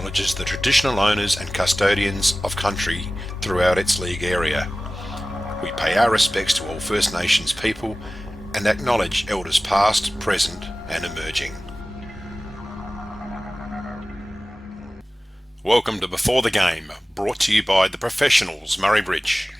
acknowledges the traditional owners and custodians of country throughout its league area. We pay our respects to all First Nations people and acknowledge elders past, present and emerging. Welcome to Before the Game, brought to you by the Professionals, Murray Bridge.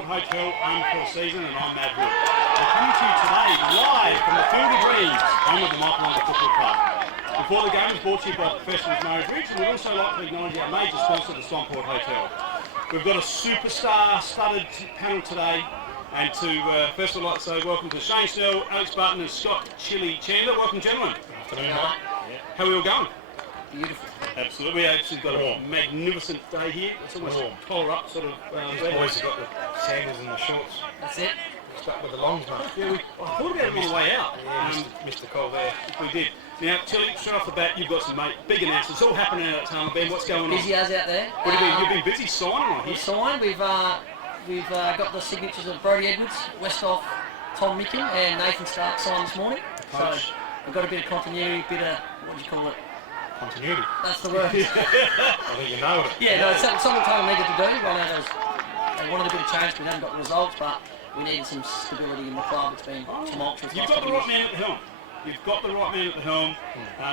Hotel for the season, and I'm Matt Wood. We're coming to you today live from the Field of Dreams, home of the Michael Longer Football Club. Before the Game is brought to you by Professionals Murray Bridge, and we'd also like to acknowledge our major sponsor, the Swanport Hotel. We've got a superstar-studded panel today, and to first of all, I'd like to say welcome to Shane Snell, Alex Button, and Scott Chili Chandler. Welcome, gentlemen. Afternoon, mate. How are we all going? Beautiful. Absolutely. We've actually got a magnificent day here. It's almost collar up sort of. These boys have got the sandals and the shorts. That's it. Stuck with the longs, mate. Yeah, I thought about it on the way out. Yeah, missed the call there. We did. Now, Tilly, straight off the bat, you've got some big announcements. It's all happening out at Taylor Ben. What's going on? Busy as out there. What have you been? You've been busy signing on here. We've signed. We've got the signatures of Brodie Edwards, Westhoff, Tom Micken, and Nathan Stark signed this morning. So we've got a bit of continuity, bit of what do you call it? Continuity. That's the word. I think you know it. Yeah, no, it's something Taylor needed to do. I know they wanted a bit of change, we haven't got the results, but we needed some stability in the club. It's been tumultuous. You've got the right man at the helm. You've got the right man at the helm.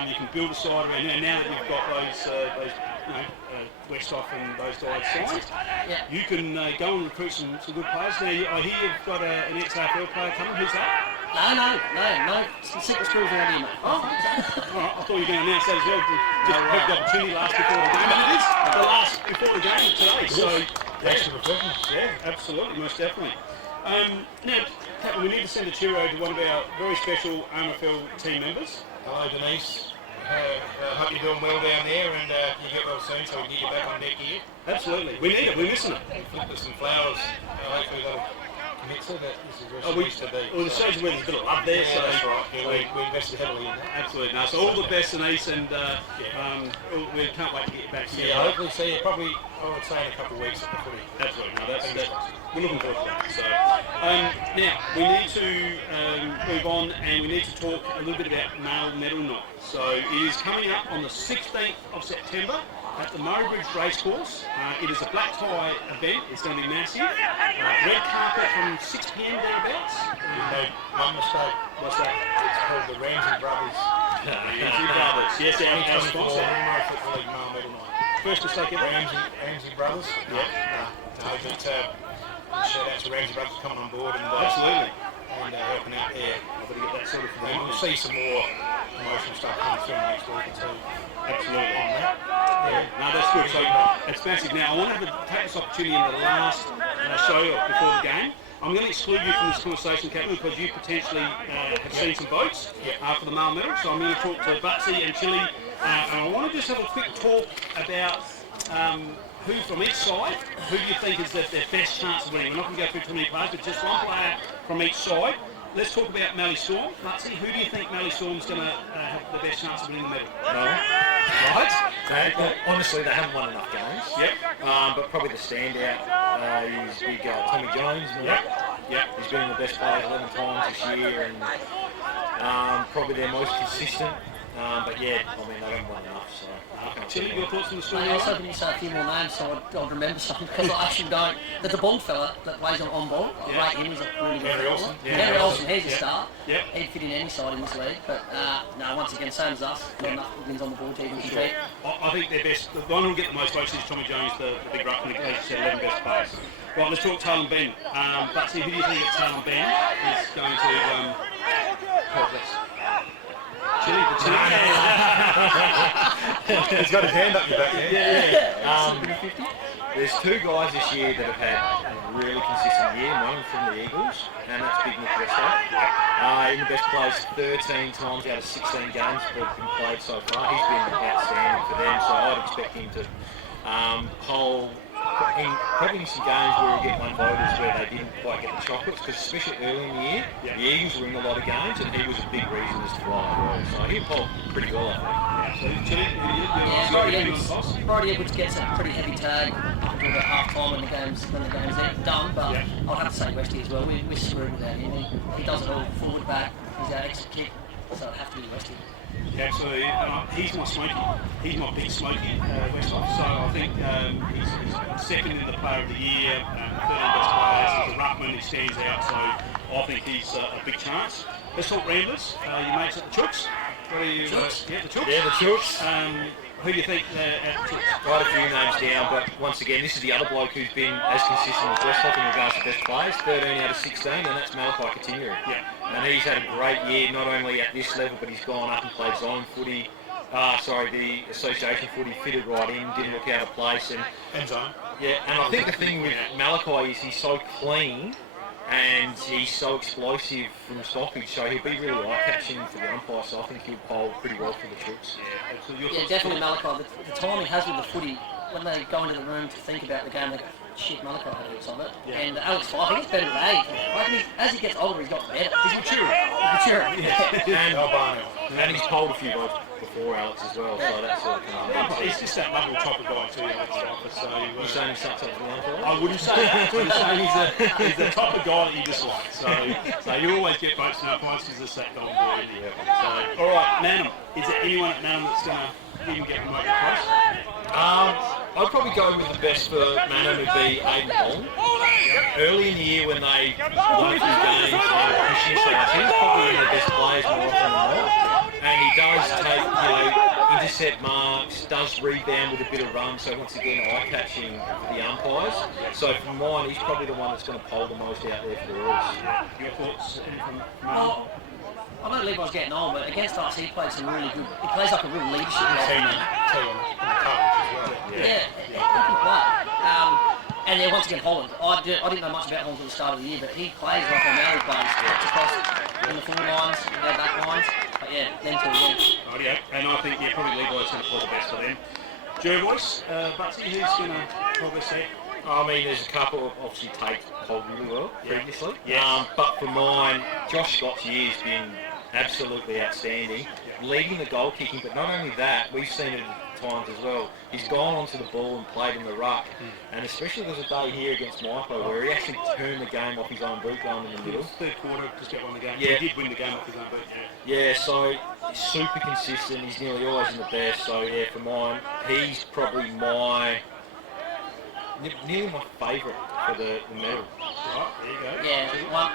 You can build a side around there. Now that you've got those Westhoff and those guys signed, you can go and recruit some good players. Now, I hear you've got an ex-AFL player coming. Who's that? No. Secret schools around here, mate. Oh, all right. I thought you were going to announce that as well. Just have the opportunity last before the game. And it is the last before the game today. So, yeah, absolutely, most definitely. Now, Captain, we need to send a cheerio to one of our very special AFL team members. Hello, Denise. Hope you're doing well down there, and you get well soon so we can get you back on deck here. Absolutely. We need it. We're missing it. With some flowers. Hopefully that'll commit to that. This is where she used to be. Well, it shows where there's a bit of love there. Yeah, so that's right. Yeah, we invested heavily in that. Absolutely. No, so all the best, Denise, and we can't wait to get you back here. Yeah, hopefully see you probably, I would say, in a couple of weeks at the footy. Absolutely. No, we're looking forward to that. So, now, we need to move on, and we need to talk a little bit about male medal night. So it is coming up on the 16th of September at the Murray Bridge Racecourse. It is a black tie event. It's going to be massive. Red carpet from 6 p.m. thereabouts. You made one mistake. What's that? It's called the Ramsey Brothers. Ramsey Brothers. Yes, our sponsor. Football League male medal night. First mistake ever. Ramsey Brothers? No, but shout out to Ramsey Brothers coming on board and absolutely. And helping out there. I've got to get that sorted for them. We'll see some more promotional stuff coming through next week or two. Absolutely. On that. Yeah. No, that's good. So it's massive. Now, I want to take this opportunity in the last show before the game. I'm going to exclude you from this conversation, Captain, because you potentially have seen some votes for the male medal. So I'm going to talk to Butsy and Chili, and I want to just have a quick talk about who from each side, who do you think is their best chance of winning? We're not going to go through too many players, but just one player from each side. Let's talk about Mallee Storm. Butsy, who do you think Mallee Storm's going to have the best chance of winning the medal? No. Right. Honestly, they haven't won enough games. Yep. But probably the standout is big Tommy Jones. Yep. He's been the best player 11 times this year, and probably their most consistent. But yeah, I mean, they haven't won enough, so... Chili, your thoughts on the story? I was hoping you say a few more names so I'd remember something, because I actually don't. There's a bald fella that plays on ball. I rate him as a really good footballer. Henry Olsen, he's a star. Yep. He'd fit in any side in this league, but no, once again, same as us. Not enough wins on the board to even compete. I think their best, the one who'll get the most votes is Tommy Jones, the big ruck, and as you said, 11 best players. Right, let's talk Taylor Ben. Butsy, who do you think at Taylor Ben is going to help this? Chili. He's got his hand up your back there. Yeah. There's two guys this year that have had a really consistent year, one from the Eagles, and that's Big Nick Westhoff. In the best players 13 times out of 16 games that have been played so far. He's been outstanding for them, so I'd expect him to hold probably in some games where we get one voters where they didn't quite get the chocolates, because especially early in the year, the Eagles were in a lot of games, and he was a big reason as to why as well. So he'll hold pretty well, I think. Brody Edwards gets a pretty heavy tag up until about half time when the game's done, but I'll have to say Westy as well. We're screwed without him. He does it all forward, back, he's our exit kick, so it'll have to be Westy. Yeah, absolutely. He's my smoky. He's my big smoky, Westhoff. So I think he's second in the player of the year, 13 best players. He's a ruckman, he stands out, so I think he's a big chance. Let's talk Ramblers. Your mates at the Chooks. What are you? Yeah, the Chooks. Yeah, the Chooks. Who do you think at the Chooks? Quite a few names down, but once again, this is the other bloke who's been as consistent as Westhoff in regards to best players, 13 out of 16, and that's Malachi Continuing. Yeah. And he's had a great year, not only at this level, but he's gone up and played zone footy. The association footy, fitted right in, didn't look out of place. And zone. Yeah, and I think the thing with Malachi is he's so clean and he's so explosive from stoppage, so he'll be really eye-catching for the umpire, so I think he'll poll pretty well for the Chooks. Yeah, absolutely. Yeah, definitely Malachi. The time he has with the footy, when they go into the room to think about the game, they go, shit, Malachi had heaps of it. Yeah. And Alex Fife, he gets better with age. I think as he gets older, he's got better. He's maturing. And he's polled a few votes before Alex as well, so that's sort of comes in. He's just that lovely type of guy too, Alex Fife. So, You're saying he sucks up to the umpire? I wouldn't say that. I'm saying he's the type of guy that you dislike. So you always get votes from umpires because it's that golden boy. So, all right, Manham. Is there anyone at Manham that's going to even get promoted close? I'd probably go with the best for Manham would be Aiden Holland. Early in the year when they won a few games and pushing sides, he's probably one of the best players more often than not. And he does take, intercept marks, does rebound with a bit of run, so once again eye-catching for the umpires. So for mine, he's probably the one that's going to poll the most out there for the rules. Your thoughts? Well, I know Levi's getting on, but against us he plays some really good. He plays like a real leadership role. Yeah, he can play. And then once again, Holland. I didn't know much about Holland at the start of the year, but he plays like a Maori plays. Cuts across in the forward lines, their back lines. But yeah, them two again. Rightio. And I think probably Levi's going to pull the best for them. Jervois, Butsy, who's going to pull the set? I mean, there's a couple, obviously Tate polled really well previously. Yes. But for mine, Josh Scott's year's been absolutely outstanding. Leading the goal kicking, but not only that, we've seen it at times as well. He's gone onto the ball and played in the ruck, and especially there's a day here against Maipo where he actually turned the game off his own boot going in the middle. Third quarter, just got won the game. Yeah. He did win the game off his own boot. Yeah, so he's super consistent. He's nearly always in the best. So yeah, for mine, he's probably nearly my favourite for the medal. Right, there you go. Yeah,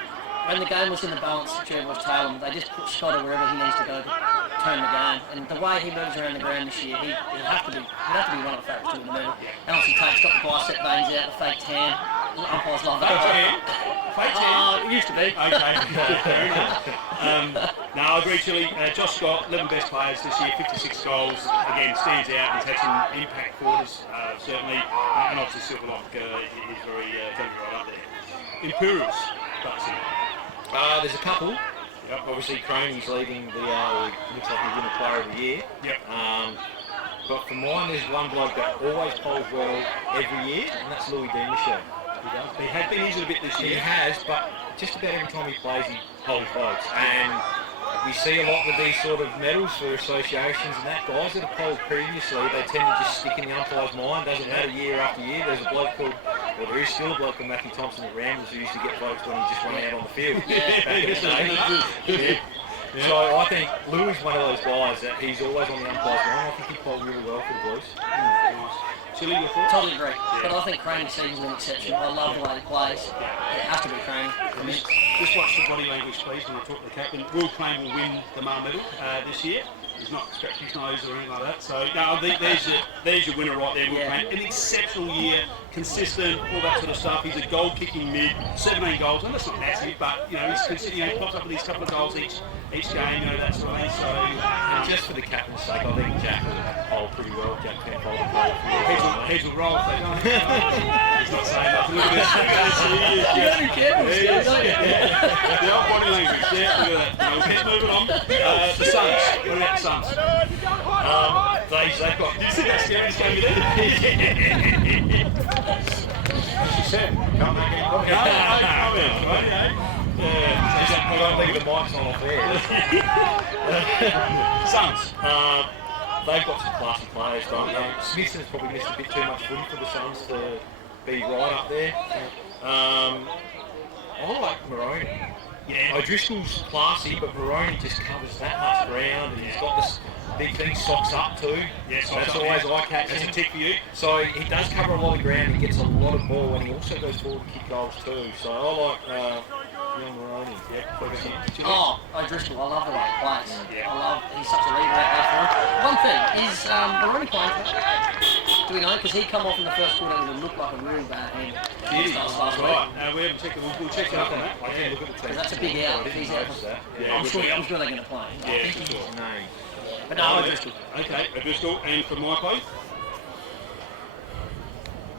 when the game was in the balance, Jervois Taylor, they just put Scott wherever he needs to go to turn the game. And the way he moves around the ground this year, he'll have to be one of the favourites to win the medal. Elsie Tate's got the bicep veins out, the fake tan. The umpires love that. Fake tan? It used to be. Okay, fair enough. No, I agree, Chili. Josh Scott, 11 best players this year, 56 goals. Again, stands out. He's had some impact quarters, certainly. And obviously Silverlock is very going to be right up there. Imperials, Butsy. There's a couple. Yep. Obviously, Croney's leading the, looks like he's winning player of the year. Yep. But for mine, there's one bloke that always polls well every year, and that's Louis Dean-Michel. He has been injured a bit this year. He has, but just about every time he plays, he polls votes. And we see a lot with these sort of medals for associations and that. Guys that have polled previously, they tend to just stick in the umpire's mind. Doesn't matter year after year. There's a bloke called, well, there is still a bloke called Matthew Thompson at Ramblers who used to get votes when he just ran out on the field. Yeah. So I think Louis is one of those guys that he's always on the umpire's mind. I think he polled really well for the Blues. Chili, your thoughts? Totally agree. Yeah. But I think Craney's season's an exception. I love the way he plays. It has to be Craney. Just watch the body language, please, when we talk to the captain. Will Crane will win the Mar medal this year. He's not scratched his nose or anything like that. So, no, there's your winner right there. Will Payne. An exceptional year, consistent, all that sort of stuff. He's a goal-kicking mid, 17 goals, and that's not massive, but, he's consistent. He pops up with these couple of goals each game, that sort of thing. So, And just for the captain's sake, I think Jack will hold pretty well. Jack can't hold heads will roll if they don't. He's not saying nothing. Look at this. You gotta be careful, still, don't you? The old body language, yeah, look at that. No, we keep moving on. The Suns. What about the Suns? They've got. Did you see that scary game there? She said, can't make any comment. I don't think the mic's on off there. Suns. They've got some classy players, don't they? Smithson's probably missed a bit too much footy for the Suns to be right up there. I like Maroney. Yeah. O'Driscoll's classy, but Maroney just covers that much ground, and he's got this big thing, socks up too. Yeah, socks that's up, always yeah. eye-catching. That's a tick for you. So he does cover a lot of ground, he gets a lot of ball, and he also goes forward to kick goals too. So I like young Maroney. Yeah, Oh, O'Driscoll, I love the way he plays. Yeah. He's such a leader out there for him. One thing, is Baroni playing? Do we know? Because he come off in the first quarter and it looked like a real bad hand. That's right. We haven't checked it. We'll check it up on that. I can look at the team. Because that's a big out if he's out. Yeah, I'm sure they're going to play. Yeah, for sure. Name. But no, O'Driscoll. Okay, O'Driscoll. And for Michael?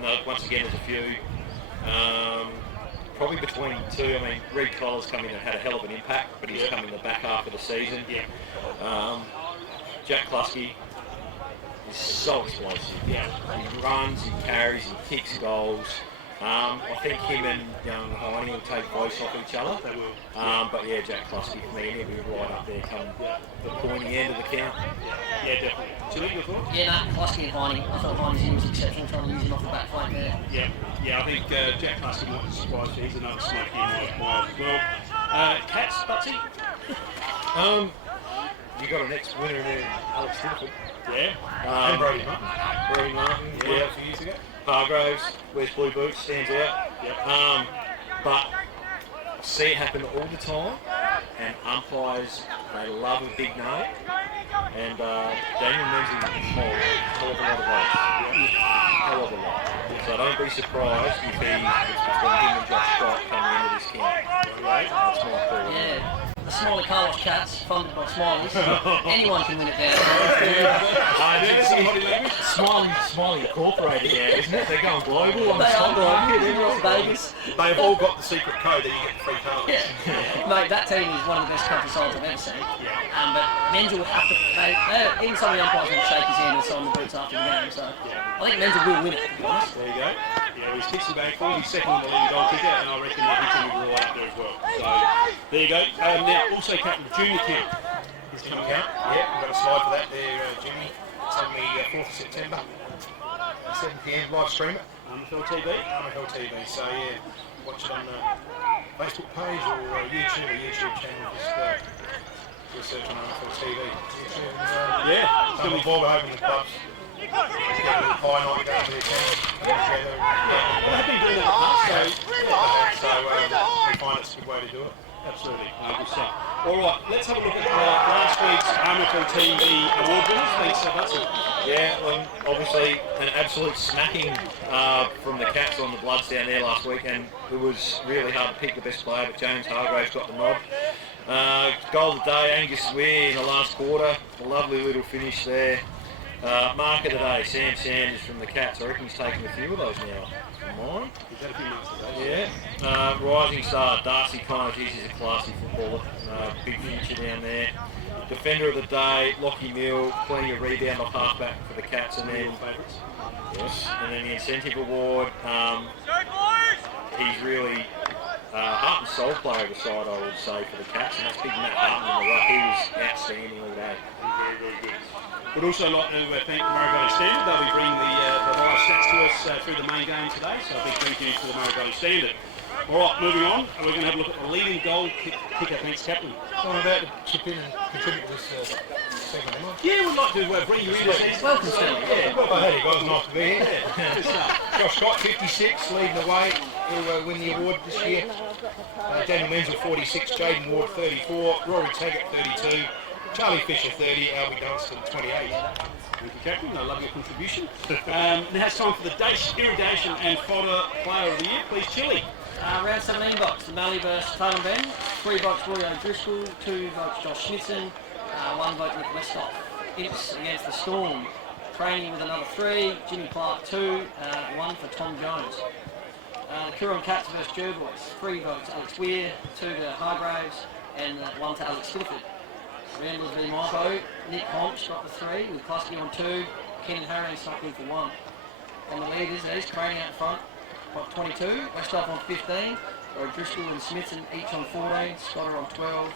No, once again, there's a few. Probably between two. I mean, Reed Collar's come in and had a hell of an impact, but he's come in the back half of the season. Yeah. Jack Klusky is so explosive. Yeah. He runs, he carries, he kicks goals. I think him and young Heine will take voice off each other. They will. But yeah, Jack Klusky for me, he'll be right up there come the pointy end of the count. Yeah, definitely. Chilling, your thoughts? Yeah, no, Klusky and Heine. I thought Heine's was exceptional trying to use him off the back flank there. Yeah, I think Jack Klusky might be surprised. He's another smoky in my mind as well. Cats, Butsy? You got an ex-winner in there, Alex Stilford. Yeah. And Brody Martin. Brody Martin, Yeah, a few years ago. Hargraves, wears blue boots, stands out. Yep. But I see it happen all the time, and umpires, they love a big name, and Daniel Menzies is small, hell of a lot of votes. Hell of a lot. So don't be surprised if it's between him and Josh Scott coming into this camp. That's my call. Yeah. The Smiley Carlos Cats, funded by Smileys. Anyone can win it there. Smiley Incorporated now, isn't it? They're going global on the They are top. global. They're in Vegas. They've all got the secret code that you get the free cards. Yeah. Mate, that team is one of the best country sides I've ever seen. But Menzel will have to. Even some of the umpires will shake his hand and sign the boots after the game. So I think Menzel will win it, to be honest. There you go. Yeah, he's kicks the back for. He's second on the leading goal kicker, and I reckon that he's going to be right up there as well. So there you go. Now, also captain junior camp is coming out. Yeah, we've got a slide for that there, Jimmy. It's on the 4th of September, 7 p.m. live stream it. NFL TV. NFL TV. So yeah, watch it on the Facebook page or YouTube channel. Just search on NFL TV. YouTube. Yeah. Some of the ball open the clubs. Get a little pie night, go to their channel. Well, they've been doing that in the past, so We find it's a good way to do it. absolutely. No, good stuff. All right, let's have a look at last week's NFL TV award winners. Thanks so much. Yeah, well, obviously an absolute smacking from the Cats on the Bloods down there last week, and it was really hard to pick the best player, but James Hargraves got the nod. Goal of the day, Angus Weir in the last quarter. A lovely little finish there. Mark of the day, Sam Sanders from the Cats. I reckon he's taken a few of those now from mine. Is that a few months today? Yeah. Rising star, Darcy Connor. He's a classy footballer. Big future down there. Defender of the day, Lockie Mill. Plenty of rebound off halfback for the Cats. And then, yes, and then the incentive award. He's really heart and soul player of the side, I would say, for the Cats. And that's big Matt Hartman in the ruck. He was outstanding all day. Very, very good. We'd also like to thank the Maribel Standard. They'll be bringing the live stats to us through the main game today, so a big thank you to the Maribel Standard. All right, moving on. We're going to have a look at the leading goal kicker. Thanks, Captain. I'm about to chip in and contribute to this segment, am I? Yeah, we'd like to bring you in. Welcome, Steve. Yeah, Well, hey, guys, nice to be here. good stuff. Josh Scott, 56, leading the way. He'll win the award this year. Daniel Menzel, 46. Jaden Ward, 34. Rory Taggart, 32. Charlie Fisher 30, Albie Dunstan 28. Thank you, Captain. I love your contribution. Now it's time for the Dace Irrigation and Fodder Player of the Year. Please, Chili. Round 17 votes, the Mallee versus Taylor Ben. 3 votes, Roy O'Driscoll. 2 votes, Josh Schnitzen. 1 vote, Nick Westhoff. Imps against the Storm. Training with another 3. Jimmy Clark 2. 1 for Tom Jones. Coorong Cats versus Jerboys. 3 votes, Alex Weir. 2 to Hargraves. And 1 to Alex Clifford. Ramblers v Marco. Nick Honch got the 3 with Klasky on 2. Ken Harry stuck in for 1. On the leaders, there's Crane out front. Got 22, Westhoff on 15, O'Driscoll and Smithson each on 14, Scotter on 12,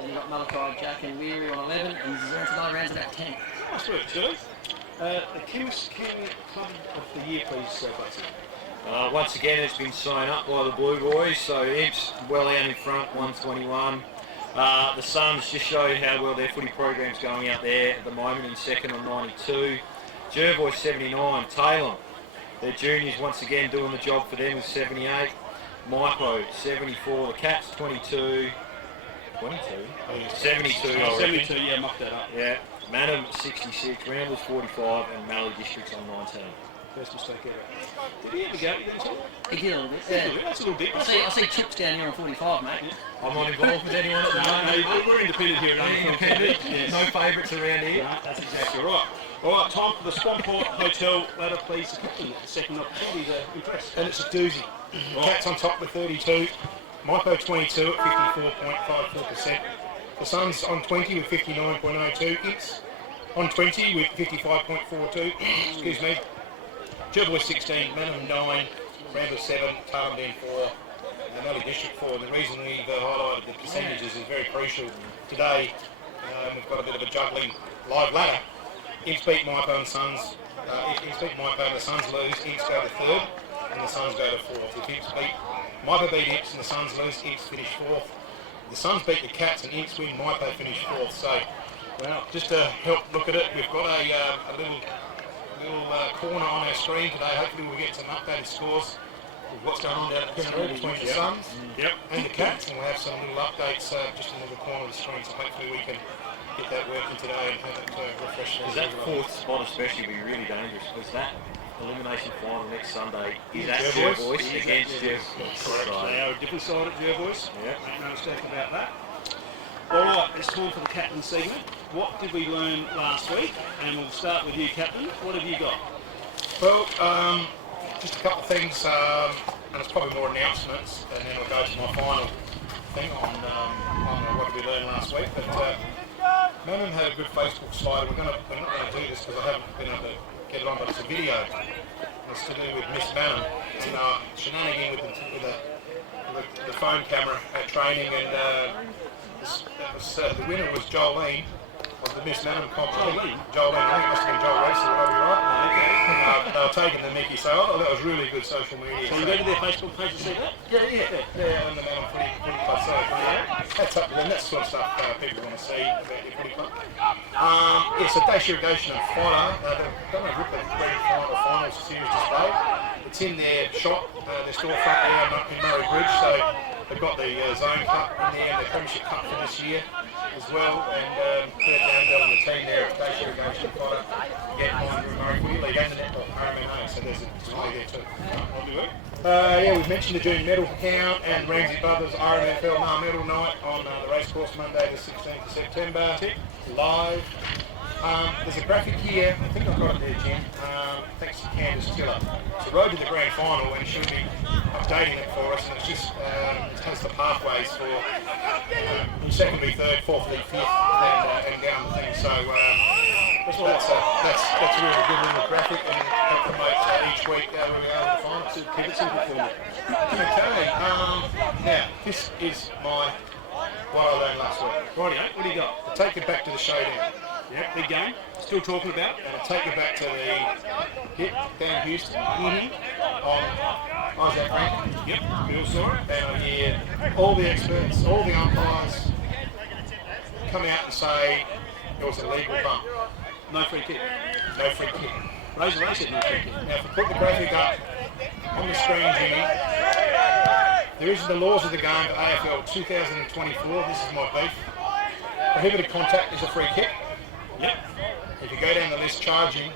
then you've got Malachi, Jack and Weary on 11, and Zertano rounds it at 10. Nice work, Chili. The Chemist King Club of the Year, please, Bugsy. Once again, it's been signed up by the Blue Boys, so Imps well out in front, 121. The Suns just show how well their footy program's going out there at the moment in second on 92. Jerboys 79, Taylor. Their juniors once again doing the job for them with 78. Maipo 74. The Cats 22. 22? 72. 72, yeah, muck that up. Yeah. Manham 66. Ramblers 45. And Mallee Districts on 19. First mistake ever. Did he ever go against all? He did a little bit. Yeah, that's a little bit. I see Chips down here on 45, mate. I'm not involved with anyone at the moment. No, we're independent here at Yes. No favourites around here. No, that's exactly right. All right, time for the Swamport Hotel ladder, please. The captain, the second opportunity to impress. And it's a doozy. Cats on top with 32. Maipo 22 at 54.54%. The Suns on 20 with 59.02. Imps on 20 with 55.42. Excuse me. Jerboys 16, Manham 9, Ramblers 7, Taylor Ben 4, and Mallee District 4. And the reason we've highlighted the percentages is very crucial. Today, we've got a bit of a juggling live ladder. Imps beat Maipo and Suns. Imps beat Maipo and the Suns lose. Imps go to 3rd and the Suns go to 4th. If Imps beat Maipo beat Imps and the Suns lose, Imps finish 4th. The Suns beat the Cats and Imps win, Maipo finish 4th. So, well, just to help look at it, we've got a little corner on our screen today. Hopefully we'll get some updated scores of what's going on down at Penrith between the Suns and the Cats, and we'll have some little updates just in the little corner of the screen, so hopefully we can get that working today and have it refreshed. Because that 4th spot especially will be really dangerous, because that elimination final next Sunday is at Jerboys against Jerboys. Correct. They are a different side at Jerboys. Yeah. Make no mistake about that. All right, it's time for the captain segment. What did we learn last week? And we'll start with you, Captain. What have you got? Well, just a couple of things, and it's probably more announcements, and then we'll go to my final thing on what did we learn last week. But Manham had a good Facebook slide. We're not going to do this because I haven't been able to get it on, but it's a video. It's to do with Miss Manham and shenanigan with the phone camera at training, and the winner was Jolene of the Miss Manham competition. Jolene, I think it must have been Joel Racer, would I be right? They were taking the mickey, so I thought that was really good social media. So you go to their Facebook page and see that? Yeah, on the Manham Footy Club. So that's up to them. That's the sort of stuff people want to see about your footy club. It's a Dace Irrigation and Fodder. They've done a rip of grand final series display. It's in their shop, their storefront there in Murray Bridge. So they've got the Zone Cup in there and the Premiership Cup for this year as well. And Kurt Dandel and the team there at Dace Irrigation and Fodder get mine from Murray Footy League and the netball RMNA. So there's a display there too. We've mentioned the June medal count and Ramsey Brothers RMFL medal night on the racecourse Monday the 16th of September. Live. There's a graphic here, I think I've got it there, Jim. Thanks to Candace Tiller. It's the road to the grand final, and she'll be updating it for us. And it's just it has the pathways for secondary, third, fourth, league, fifth, and down the thing. So that's a really good little graphic, and help promote each week where we are in the final. So keep it simple for me. Okay. Now this is what I learned last week. Rightio, what do you got? I'll take it back to the showdown. Yeah, big game. Still talking about. And I'll take it back to the hit down Houston on Isaac Rankin. Yep, Bill saw it. And I hear all the experts, all the umpires come out and say it was a legal bump. No free kick. No free kick. Razor Ray said no free kick. Now, if we put the graphic up on the screen, Jimmy, there is the laws of the game for AFL 2024. This is my beef. prohibited contact is a free kick. Yep. If you go down the list, charging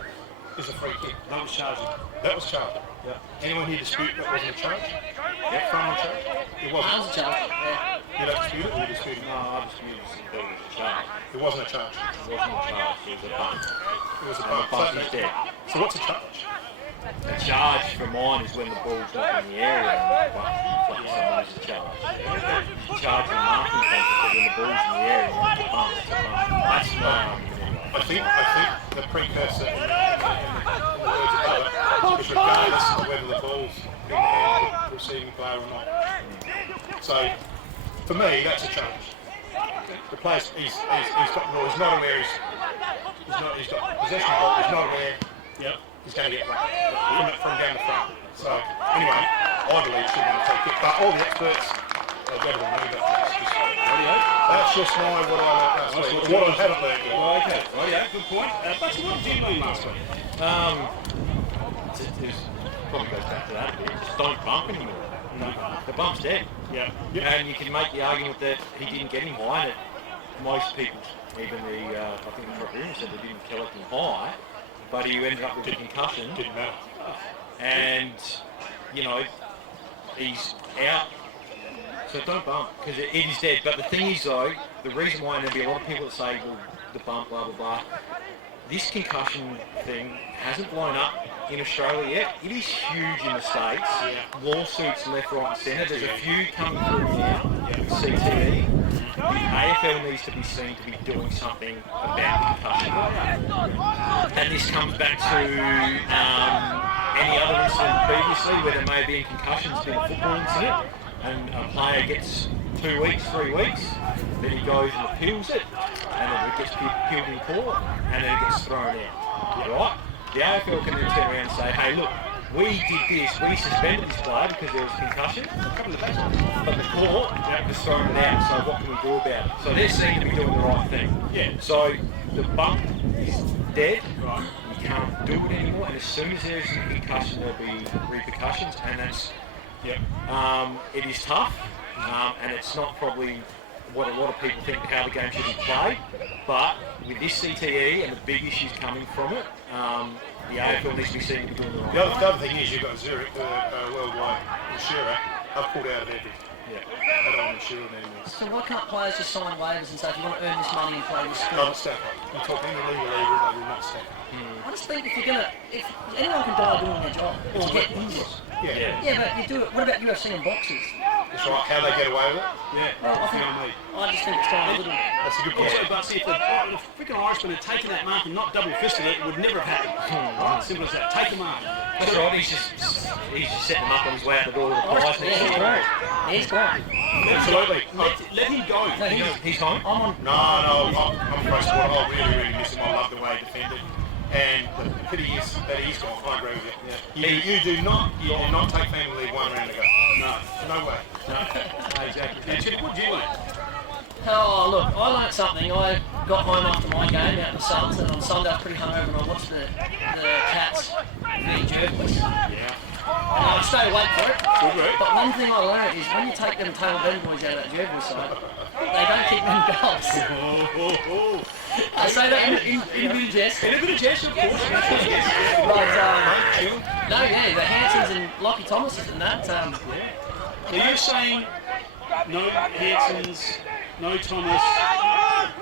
is a free kick. That was charging. That was charging. Yep. Anyone here dispute that wasn't a charge? Yep. From a charge? It That wasn't. was a charge. Yeah. You don't dispute it, or you dispute it? No, I just knew it was a charge. It wasn't a charge. It wasn't a charge, it was a bump. It was a And the bump. bump is dead. So what's a charge? A charge for mine is when the ball's not in the area and someone is a charge. Charge in marking contest, but when the ball's in the area and it's a bump, it's a bump. That's my argument anyway. I think the precursor in the words above it is regardless of whether the ball's in the hand of the receiving player or not. So, for me, that's a charge. The player, he's got the ball, he's not aware, he's got possession of the ball, he's not aware. Yep. He's going to get run from down the front. So, anyway, I believe it should be a free kick. But all the experts are better than me. That's just what I learned last week. What I haven't learned yet. Well, okay. Well, yeah, good point. Bucky, what did you learn last week? It probably goes back to that a bit. Just don't bump anymore. The bump's dead. Yeah. And you can make the argument that he didn't get him high, and most people, even I think the tribunal said they didn't collect him high, but he ended up with a concussion. Didn't matter. And, he's out. So don't bump, because it is dead. But the thing is, though, the reason why there'll be a lot of people that say, well, the bump, blah, blah, blah, this concussion thing hasn't blown up in Australia yet. It is huge in the States. Lawsuits left, right and centre. There's a few coming through now with CTE. The AFL needs to be seen to be doing something about concussion. And this comes back to any other incident previously where there may have been concussions in a football incident, and a player gets 2 weeks, 3 weeks, then he goes and appeals it, and then it gets appealed in court, and then it gets thrown out. Right? The AFL can then turn around and say, hey, look, we did this, we suspended this player because there was a concussion, but the court has thrown it out, so what can we do about it? So they're seen to be doing the right thing. Yeah. So the bump is dead, you can't do it anymore, and as soon as there's a concussion, there'll be repercussions, and that's, it is tough, and it's not probably what a lot of people think how the game should be played, but with this CTE and the big issues coming from it, the AFL needs to be seen to be doing the right The other thing is you've got Zurich, the worldwide insurer, have pulled out of everything. They don't insure them anymore. So why can't players just sign waivers and say, if you want to earn this money and play this sport? Not stack up. You talk any legal, they will not stack up. I just think if anyone can die doing their job or get injured. Yeah, but you do it. What about UFC and boxers? That's right. How they get away with it? Well, I just think it's going a little. That's a good point. Also, but see, if the freaking Irishman had taken that mark and not double-fisted it, it would never have happened. Right? Simple as that. Take the mark. That's right, he's just setting him up on his way out the door of the prize. He's gone. Absolutely. Let him go. No, He's home? I'm on. No, I'm pro sport. I really miss him. I love the way he defended. And the pity is that he's gone. I agree with you. You do not take family leave 1 round ago. No way. No, exactly. And Chip, what did you learn? Oh, look, I learnt something. I got home after my game out in the Suns, and on Sunday I was pretty hungover, and I watched the Cats beat Jervis. Yeah. And I stayed awake for it. Good work. But one thing I learned is when you take them Taylor Ben boys out of that Jervis side, they don't kick many goals. I say that in a bit of jest. In a bit of jest, of course. But, no, yeah, the Hansons and Lockie Thomases and that. So you're saying no Hansons, no Thomas.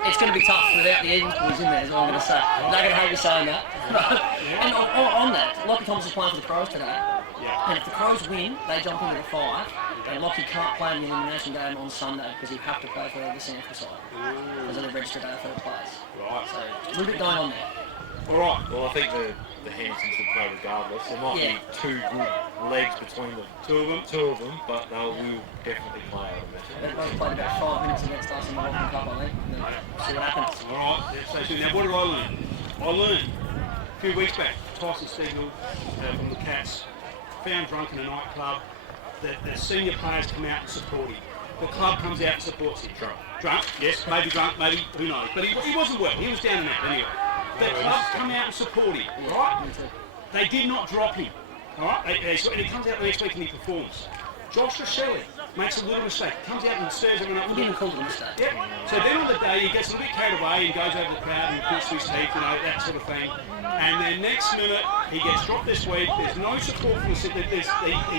It's going to be tough without the Edens boys in there, is all I'm going to say. They're going to hate me saying that. And on that, Lockie Thomas is playing for the Crows today. And if the Crows win, they jump into the 5. And Lockie can't play in the elimination game on Sunday because he'd have to play for the Central side. Because they're registered AFL players. Right. So a little bit going on there. All right. Well, I think the Hansons will play regardless. There might be 2 good legs between them. Two of them, but they will definitely play, I imagine. They've both played about 5 minutes against us in the World Cup, I think. And then see what happens. All right. So now, what did I learn? I learned a few weeks back, Tyson Stiegel from the Cats found drunk in a nightclub. The senior players come out and support him. The club comes out and supports him. Drunk, yes, maybe drunk, maybe, who knows. But he wasn't well, he was down and out anyway. The club come out and support him, right? They did not drop him, all right? And he comes out the next week and he performs. Josh Rosselli, makes a little mistake, comes out and stirs everyone up. He didn't call it a mistake. Yeah. So then on the day, he gets a bit carried away and goes over the crowd and puts his teeth, that sort of thing. And then next minute, he gets dropped this week. There's no support from the city. He's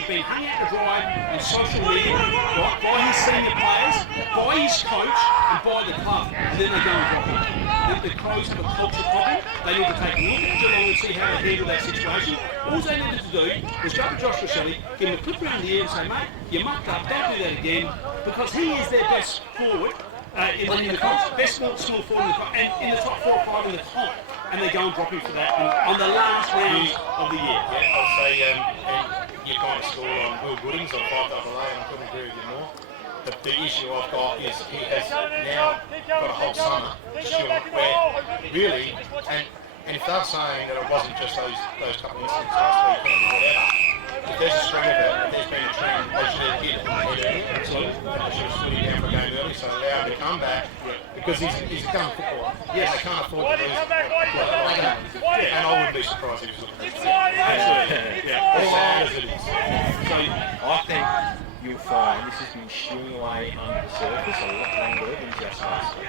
been hung out to dry on social media, right, by his senior players, by his coach, and by the club. And then they go and drop him. The Crows have a culture problem. They need to take a look at Geelong and see how they handle that situation. All they needed to do was go to Josh Rosselli, give him a clip around the ear and say, mate, you mucked up, don't do that again, because he is their best forward in the comp, best small forward in the comp, and in the top 4 or 5 in the comp, and they go and drop him for that on the last round of the year. Yeah, I'll say you kind of scored on Will Goodings on 5AA, and I couldn't agree with you more. The issue I've got is he has now got a whole summer where really, and if they're saying that it wasn't just those couple of incidents last weekend or whatever, if there's a string of it, if there's been a trend, they should have hit it earlier. Absolutely. They should have stood him down for a game early, so allow him to come back, because he's a young footballer. Yes, they can't afford to lose. And I wouldn't be surprised if he was looking at it. Absolutely. Yeah. As sad as it is. So I think you'll find this has been chewing away under the surface a lot longer than just last week.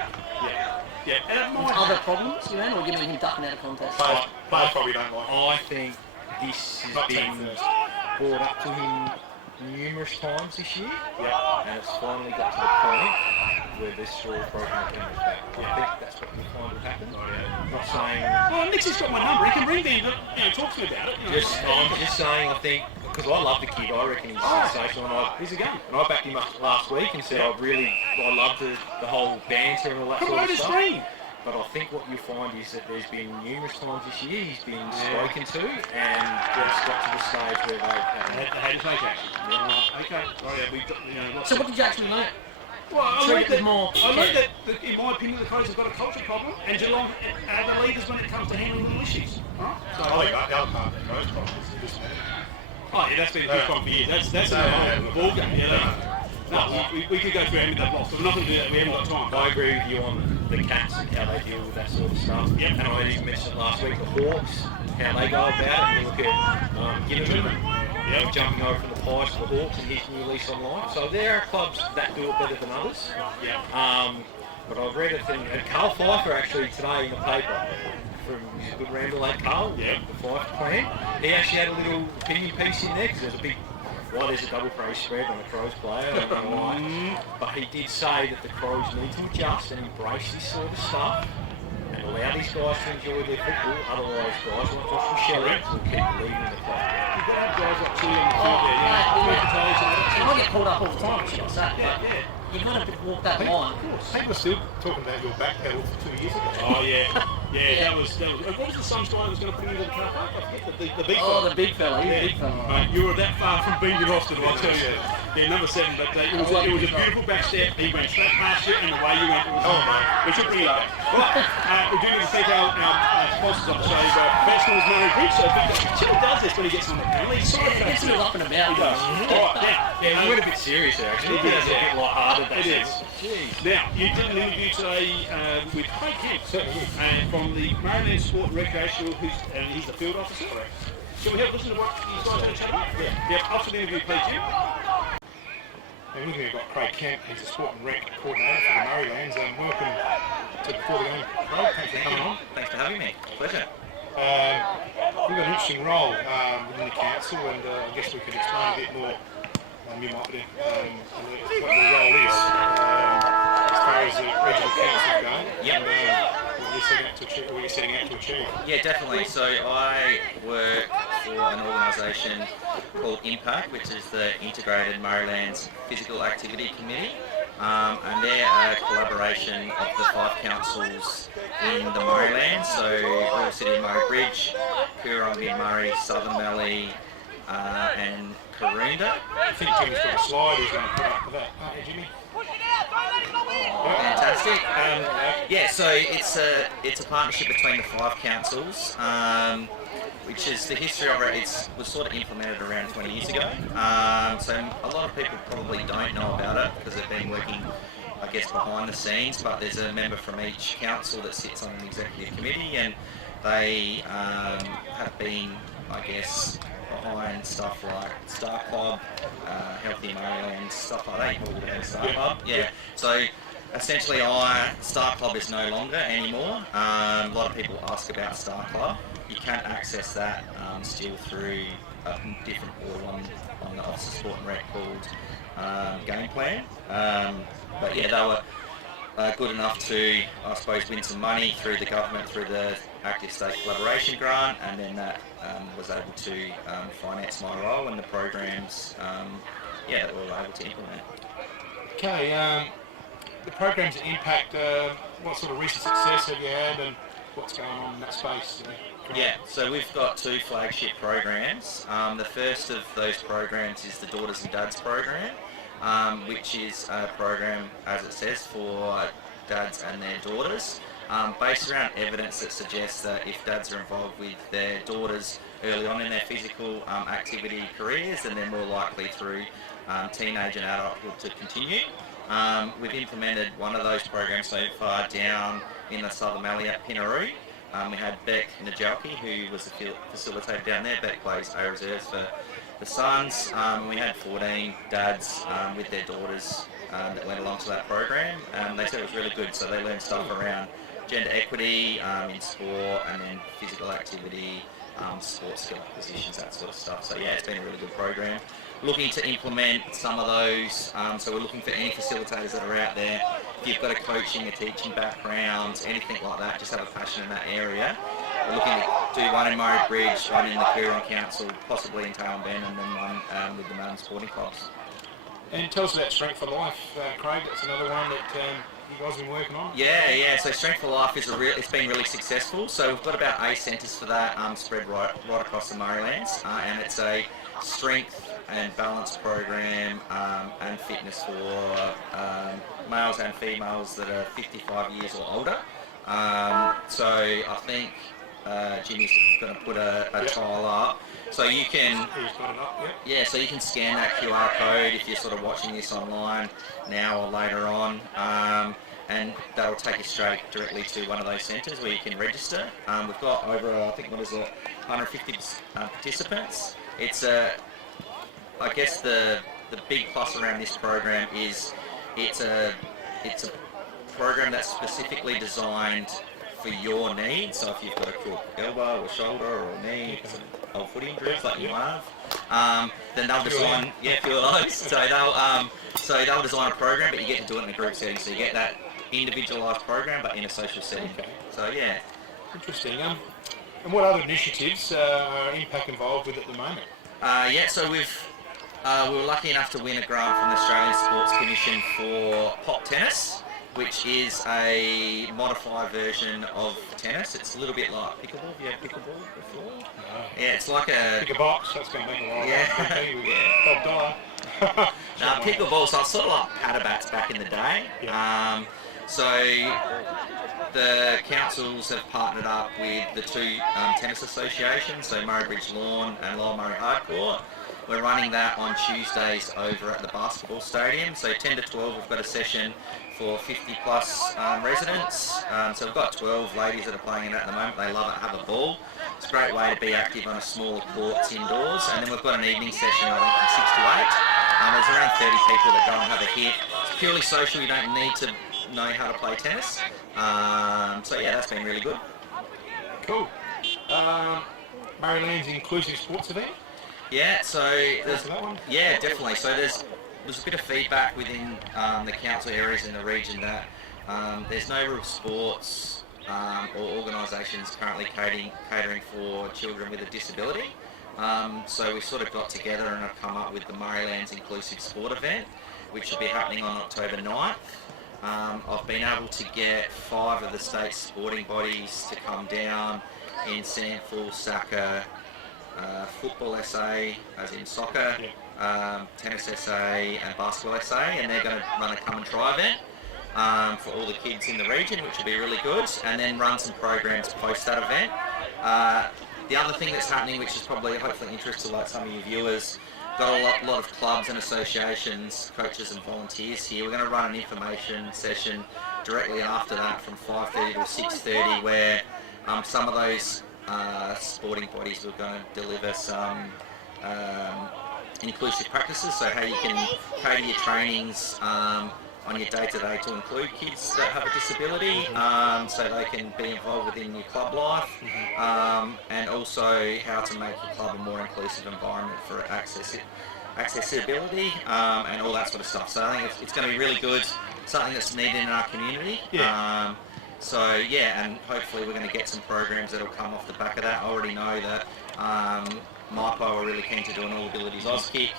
Yeah. And Other problems, you know, or you mean him ducking out of contest? Players probably don't like it. I think this has been brought up to him numerous times this year, and it's finally got to the point where this sort of broken the camera's back. I think that's what we find will happen. I'm not saying... well, Nixie's got my number. He can ring me and talk to me about it. I'm just saying, I think, because I love the kid, I reckon he's sensational. He's a gun. And I backed him up last week and said I love the whole banter and all that sort of stuff. Screen. But I think what you'll find is that there's been numerous times this year he's been spoken to, and it's got to the stage where they've Had to take action. Okay. Oh, yeah, we've got, So what did you actually learn? well, I Treat learned it that, more in my opinion, the Crows have got a culture problem, and Geelong are the leaders when it comes to handling little issues. Right? So, I think the other part of the Crows problem is this man. oh, yeah, that's been a big problem for years. That's a ball game. Yeah, no, we could go through every that loss, but we're not going to do that. We haven't got time. I agree with you on the Cats and how they deal with that sort of stuff. Yep. And I even mentioned last week the Hawks, how they go about it. You look at Ginnivan, jumping over from the Pies to the Hawks and his new lease on life. So there are clubs that do it better than others. But I've read a thing, and Carl Pfeiffer actually today in the paper, from his good ramble at Carl, the Pfeiffer plan, he actually had a little opinion piece in there, because there's a big... Well, there's a double praise spread on the Crows player, I don't know why. But he did say that the Crows need to adjust and embrace this sort of stuff and allow these guys to enjoy their football. Otherwise, guys like Josh Shelley will keep leaving the club. You've got to have guys like Chile on the field there, I get pulled up all the time, shall I say, but you've got to walk that line. People are still talking about your back pedal 2 years ago. Oh, yeah. Yeah, that was. What was the Sunshine that was going to put him into the car park? I forget the big fella. Oh, the big fella, he's a big fella. Mate, you were that far from being Austin, I'll tell you. Yeah, number 7, but it was a beautiful back step. He went straight past you, and the way you went, it was we should bring it back. Right, we do need to thank our sponsors on the show. Professionals, Murray Bridge. So Chili does this when he gets on the panel. He's sort of Gets him up and about. He does. All right, now. Yeah, we went a bit serious there, actually. It is, It's a bit light-hearted, that It is. Jeez. Now, you did an interview today with Craig Kemp, from the Maryland Sport and Recreational, he's the field officer. Can we have a listen to what you guys are chat about? Yeah. After the interview, please, Jim. And we've here got Craig Kemp, he's a sport and rec coordinator for the Marylands. Welcome to Before the Game, Craig. Thanks for coming on. Thanks for having me. Pleasure. You've got an interesting role within the council, and I guess we could explain a bit more. You might be what your role is as far as the regional council go. Yep. And what you're setting out to achieve. Yeah, definitely. So I work for an organisation called Impact, which is the Integrated Marylands Physical Activity Committee. And they're a collaboration of the 5 councils in the Marylands, so Royal City of Murray Bridge, Coorong, Murray, Southern Valley, and Karoonda. I think Jimmy's got a slide he's going to put up for that, aren't you, Jimmy? Fantastic. Yeah, so it's a partnership between the 5 councils, which is the history of it. It was sort of implemented around 20 years ago. So a lot of people probably don't know about it because they've been working, I guess, behind the scenes. But there's a member from each council that sits on an executive committee, and they have been, I guess, behind stuff like Star Club, Health the Maryland, stuff like that. You probably would have Star Club. Yeah. So essentially, Star Club is no longer anymore. A lot of people ask about Star Club. You can't access that still through a different portal on the Office of Sport and Rec called Game Plan. But yeah, they were good enough to, I suppose, win some money through the government, through the Active State Collaboration Grant, and then that was able to finance my role and the programs that we were able to implement. Okay, the programs that impact, what sort of recent success have you had and what's going on in that space? Yeah, so we've got 2 flagship programs. The first of those programs is the Daughters and Dads program, which is a program, as it says, for dads and their daughters, based around evidence that suggests that if dads are involved with their daughters early on in their physical activity careers, then they're more likely through teenage and adulthood to continue. We've implemented one of those programs so far down in the Southern Valley at Pinaroo. We had Beck Najalki, who was the facilitator down there. Beck plays A reserves for the Suns. We had 14 dads with their daughters that went along to that program. They said it was really good, so they learned stuff around gender equity in sport, and then physical activity, sports skill positions, that sort of stuff. So yeah, it's been a really good program. Looking to implement some of those, so we're looking for any facilitators that are out there. If you've got a coaching, a teaching background, anything like that, just have a passion in that area. We're looking to do one in Murray Bridge, one in the Coorong Council, possibly in Tailem Bend, and then one with the Melbourne Sporting Clubs. And tell us about Strength for Life, Craig. That's another one that you guys have been working on. Yeah. So Strength for Life is it's been really successful. So we've got about 8 centres for that, spread right across the Marylands, and it's a strength and balance program and fitness for males and females that are 55 years or older. So I think Jimmy's going to put a tile up. So you can, so you can scan that QR code if you're sort of watching this online now or later on, and that'll take you straight directly to one of those centres where you can register. We've got over, I think, 150 participants. It's I guess the big plus around this program is it's a program that's specifically designed for your needs. So if you've got a crook elbow or shoulder or knee, or foot injuries like you have, then they'll design a few of those. So they'll design a program, but you get to do it in a group setting. So you get that individualised program, but in a social setting. Okay. So yeah. Interesting. And what other initiatives are Impact involved with at the moment? So we were lucky enough to win a grant from the Australian Sports Commission for pop tennis, which is a modified version of tennis. It's a little bit like pickleball. Have you had pickleball before? No. Yeah, it's like a... Pick a box, that's going to make a while. Yeah. Bob Dyer. No, pickleball, so it's sort of like paddlebats back in the day. Yeah. So the councils have partnered up with the 2 tennis associations, so Murray Bridge Lawn and Lower Murray Hardcourt. We're running that on Tuesdays over at the basketball stadium. So 10 to 12, we've got a session for 50 plus residents. So we've got 12 ladies that are playing in it at the moment. They love it, have a ball. It's a great way to be active on a smaller court indoors. And then we've got an evening session, I think, from 6 to 8. There's around 30 people that go and have a hit. It's purely social, you don't need to know how to play tennis. So yeah, that's been really good. Cool. Maryland's inclusive sports event? Yeah, so there's, that one? yeah, definitely. So there's a bit of feedback within the council areas in the region that there's no real sports or organisations currently catering for children with a disability. So we sort of got together and have come up with the Maryland's Inclusive Sport event, which will be happening on October 9th. I've been able to get 5 of the state's sporting bodies to come down in Sandful, Saka, football SA, as in soccer, tennis SA and basketball SA, and they're going to run a come and try event for all the kids in the region, which will be really good, and then run some programs post that event. The other thing that's happening, which is probably hopefully interest to like some of your viewers, got a lot of clubs and associations, coaches and volunteers here. We're going to run an information session directly after that from 5:30 to 6:30, where some of those sporting bodies were going to deliver some inclusive practices, so how you can cater your trainings on your day-to-day to include kids that have a disability, so they can be involved within your club life, and also how to make your club a more inclusive environment for accessibility, and all that sort of stuff. So I think it's going to be really good, something that's needed in our community. So yeah, and hopefully we're going to get some programs that'll come off the back of that. I already know that MyPo are really keen to do an All Abilities Auskick.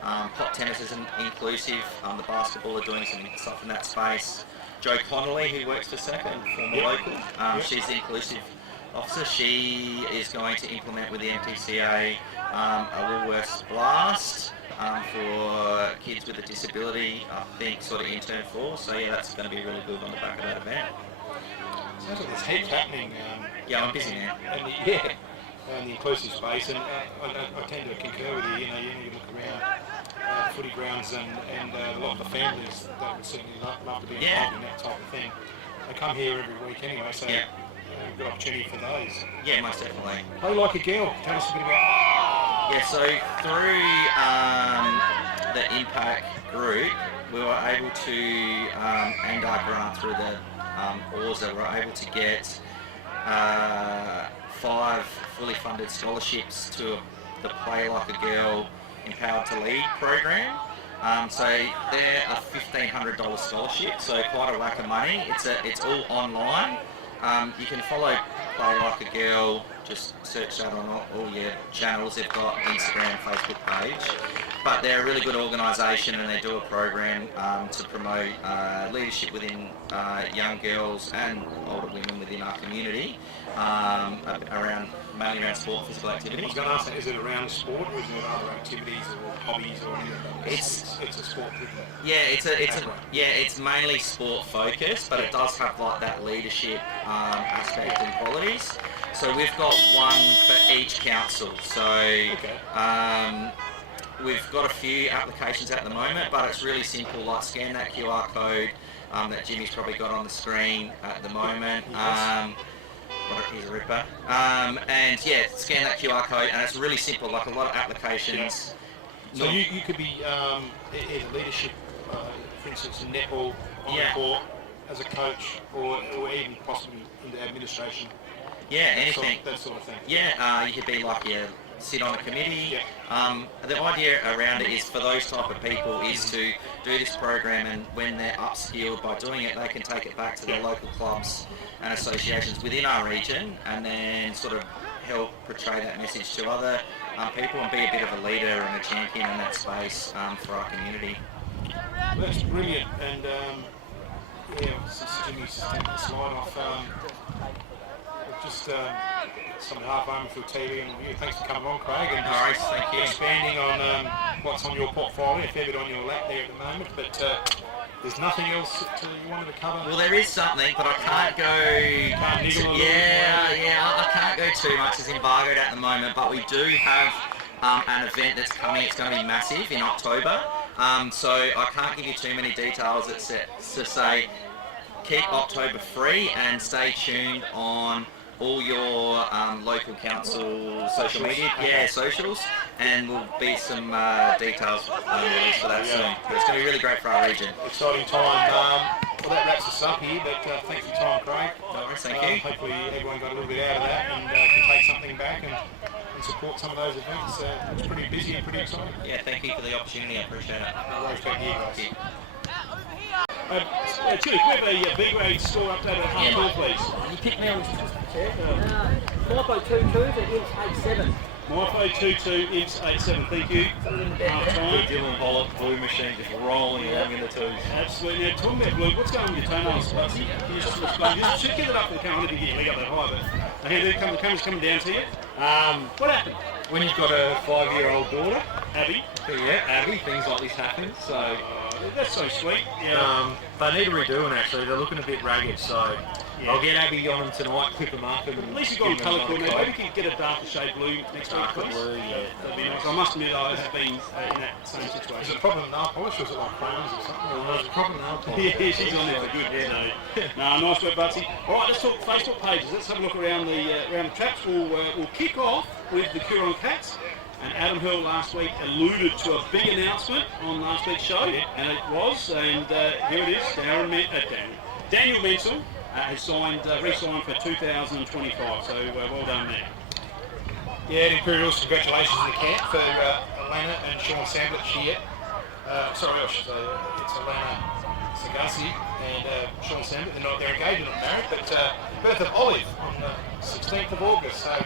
Hot tennis isn't inclusive. The basketball are doing some stuff in that space. Jo Connolly, who works for Second, former local, she's the inclusive officer. She is going to implement with the MTCA a Woolworths Blast for kids with a disability, I think sort of in term 4. So yeah, that's going to be really good on the back of that event. Sounds like there's heaps happening. Yeah, I'm busy now. And the inclusive space, and I tend to concur with you. You look around footy grounds and a lot of the families that would certainly love to be involved in that type of thing. They come here every week anyway, so good opportunity for those. Yeah, most definitely. Play Like a Girl. Tell us a bit about. Yeah, so through the Impact group, we were able to, and our grant through the ORSA, we were able to get 5 fully funded scholarships to the Play Like a Girl Empowered to Lead program. So they're a $1,500 scholarship, so quite a whack of money. It's all online. You can follow Play Like a Girl, just search that on all your channels. They've got Instagram, Facebook page. But they're a really good organisation, and they do a program to promote leadership within young girls and older women within our community, mainly around sport and physical activity. I was going to ask that, is it around sport, or is it other activities or hobbies or anything like that? It's a sport thing. Yeah, it's mainly sport focused, but it does have like that leadership aspect and qualities. So we've got one for each council. So we've got a few applications at the moment, but it's really simple. Like scan that QR code that Jimmy's probably got on the screen at the moment. He's a ripper. And yeah, scan that QR code, and it's really simple. Like a lot of applications. So you could be in leadership, for instance, in netball on the court as a coach, or even possibly into administration. Yeah, anything. That sort of thing. Yeah, you could be like sit on a committee. The idea around it is for those type of people is to do this program, and when they're upskilled by doing it, they can take it back to their local clubs and associations within our region, and then sort of help portray that message to other people and be a bit of a leader and a champion in that space for our community. That's brilliant, and since Jimmy's taken the slide off, just some half Armfield TV and review. Thanks for coming on, Craig. And Nice, thank you. Expanding on what's on your portfolio, a fair bit on your lap there at the moment, but there's nothing else that you wanted to cover? Well, there is something, but I can't go. I can't go too much. It's embargoed at the moment, but we do have an event that's coming. It's going to be massive in October. So I can't give you too many details. It's to say keep October free and stay tuned on all your local council social media, socials, and will be some details released for that soon. But it's going to be really great for our region. Exciting time. Well, that wraps us up here, but thanks for your time, Craig. No worries, thank you. Hopefully everyone got a little bit out of that and can take something back and support some of those events. It's pretty busy and pretty exciting. Yeah, thank you for the opportunity. I appreciate it. No worries, back here, guys. Thank you. Chili, can we have a B grade score update at half time, please? You picked me on this chair. Forpo 2-2 to Imps 8-7. MyPo 2-2, Imps 8-7. Thank you. Half time. Dylan Bollock, blue machine just rolling along in the twos. Absolutely. Now, talking about blue, what's going on with your toenails, Bugsy? Can you just explain? Just get it up for the camera. I didn't get your leg up that high, but the camera's coming down to you. What happened? When you've got a 5-year-old daughter, Abby? Abby, things like this happen. So That's so sweet. Yeah. they need a redoing actually. They're looking a bit ragged, so I'll get Abby on them tonight, clip them up, and At least you've got a colour coordinator. Maybe you can get a darker shade blue next week, please. blue, yeah. That'd be nice. I must admit, I have been in that same Is situation. it a problem with nail polish, or is it like crayons or something? There's a problem now. Yeah, she's on there for good. So, nice work, Butsy. All right, let's talk Facebook pages. Let's have a look around the traps. We'll kick off with the Coorong Cats. And Adam Hurl last week alluded to a big announcement on last week's show, and it was, and here it is, Daniel Menzel has re-signed for 2025, so well done there. Yeah, the Imperials, congratulations in the camp for Alana and Sean Sandwich here. I should say it's Alana Sagasi and Sean Sandwich. They're engaged and not married, but birth of Olive on the 16th of August. So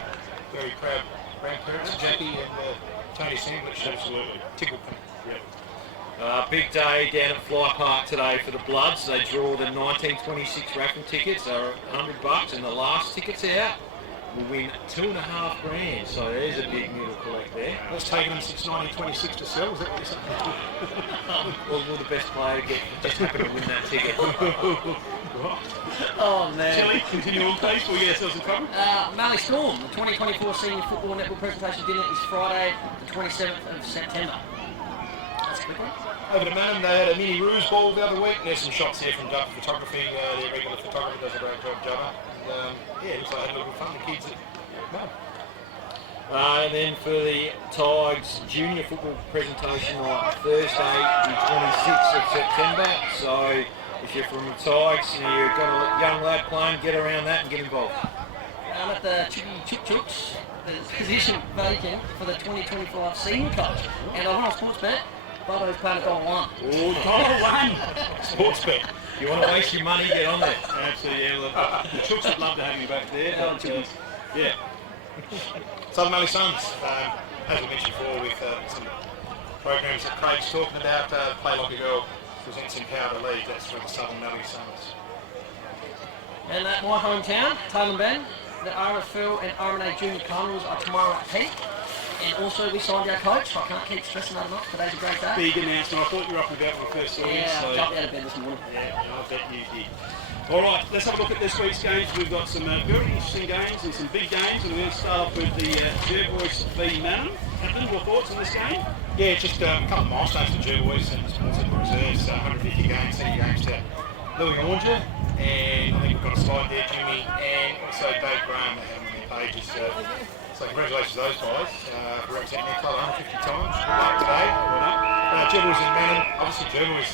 very proud grandparents, Jackie and Tony Sandwich. Absolutely. Tickle. Big day down at Fly Park today for the Bloods. They draw the 1926 raffle tickets. They're $100, and the last tickets out will win $2.5 grand. So there's a big needle collect there. That's taken them since 1926 to sell. Is that what you're saying? Well, will the best player just happen to win that ticket? Oh man. Shelley, continue on please, we'll get ourselves in trouble. Mallee Storm, the 2024 Senior Football Netball Presentation Dinner is Friday, the 27th of September. That's a quick one. Over to Manham, they had a mini ruse ball the other week. There's some shots here from Jubba Photography. Their regular photographer does a great job, Jubba. And, it looks like they had a little fun, the kids at Manham. And then for the Tigers Junior Football Presentation on Thursday, the 26th of September. So if you're from the Tigers and you've got a young lad playing, get around that and get involved. I'm at the Chippy Chuk Chuks, the position vacant for the 2025 Senior Coach. And I won a sports bet. Bobo's playing $1. $1. Sports bet. You want to waste your money, get on there. Absolutely, yeah. Look, the Chooks would love to have you back there. But, yeah. Southern Valley Suns, as we mentioned before, with some programs that Craig's talking about, Play Like a Girl presents Empower to Lead. That's for the Southern Valley Suns. And at my hometown, Taylor Ben, the RFL and RNA Junior Carnivals are tomorrow at 10. And also we signed our coach, I can't keep stressing that enough. Today's a great day. Big announcement. I thought you were up and about when I first saw you. Yeah, So. I jumped out of bed this morning. Yeah, I bet you did. All right, let's have a look at this week's games. We've got some very interesting games and some big games, and we're going to start off with the Jervois v Manham. Captain, your thoughts on this game? Yeah, just a couple of milestones for Jervois and the Sports and Reserves. 150 games, 30 games to Louis Oranger, and I think we've got a slide there, Jimmy, and also Dave Graham. They have on their pages. So congratulations to those guys for representing their club 150 times. Good luck today. Jervois and Manham, obviously Jervois,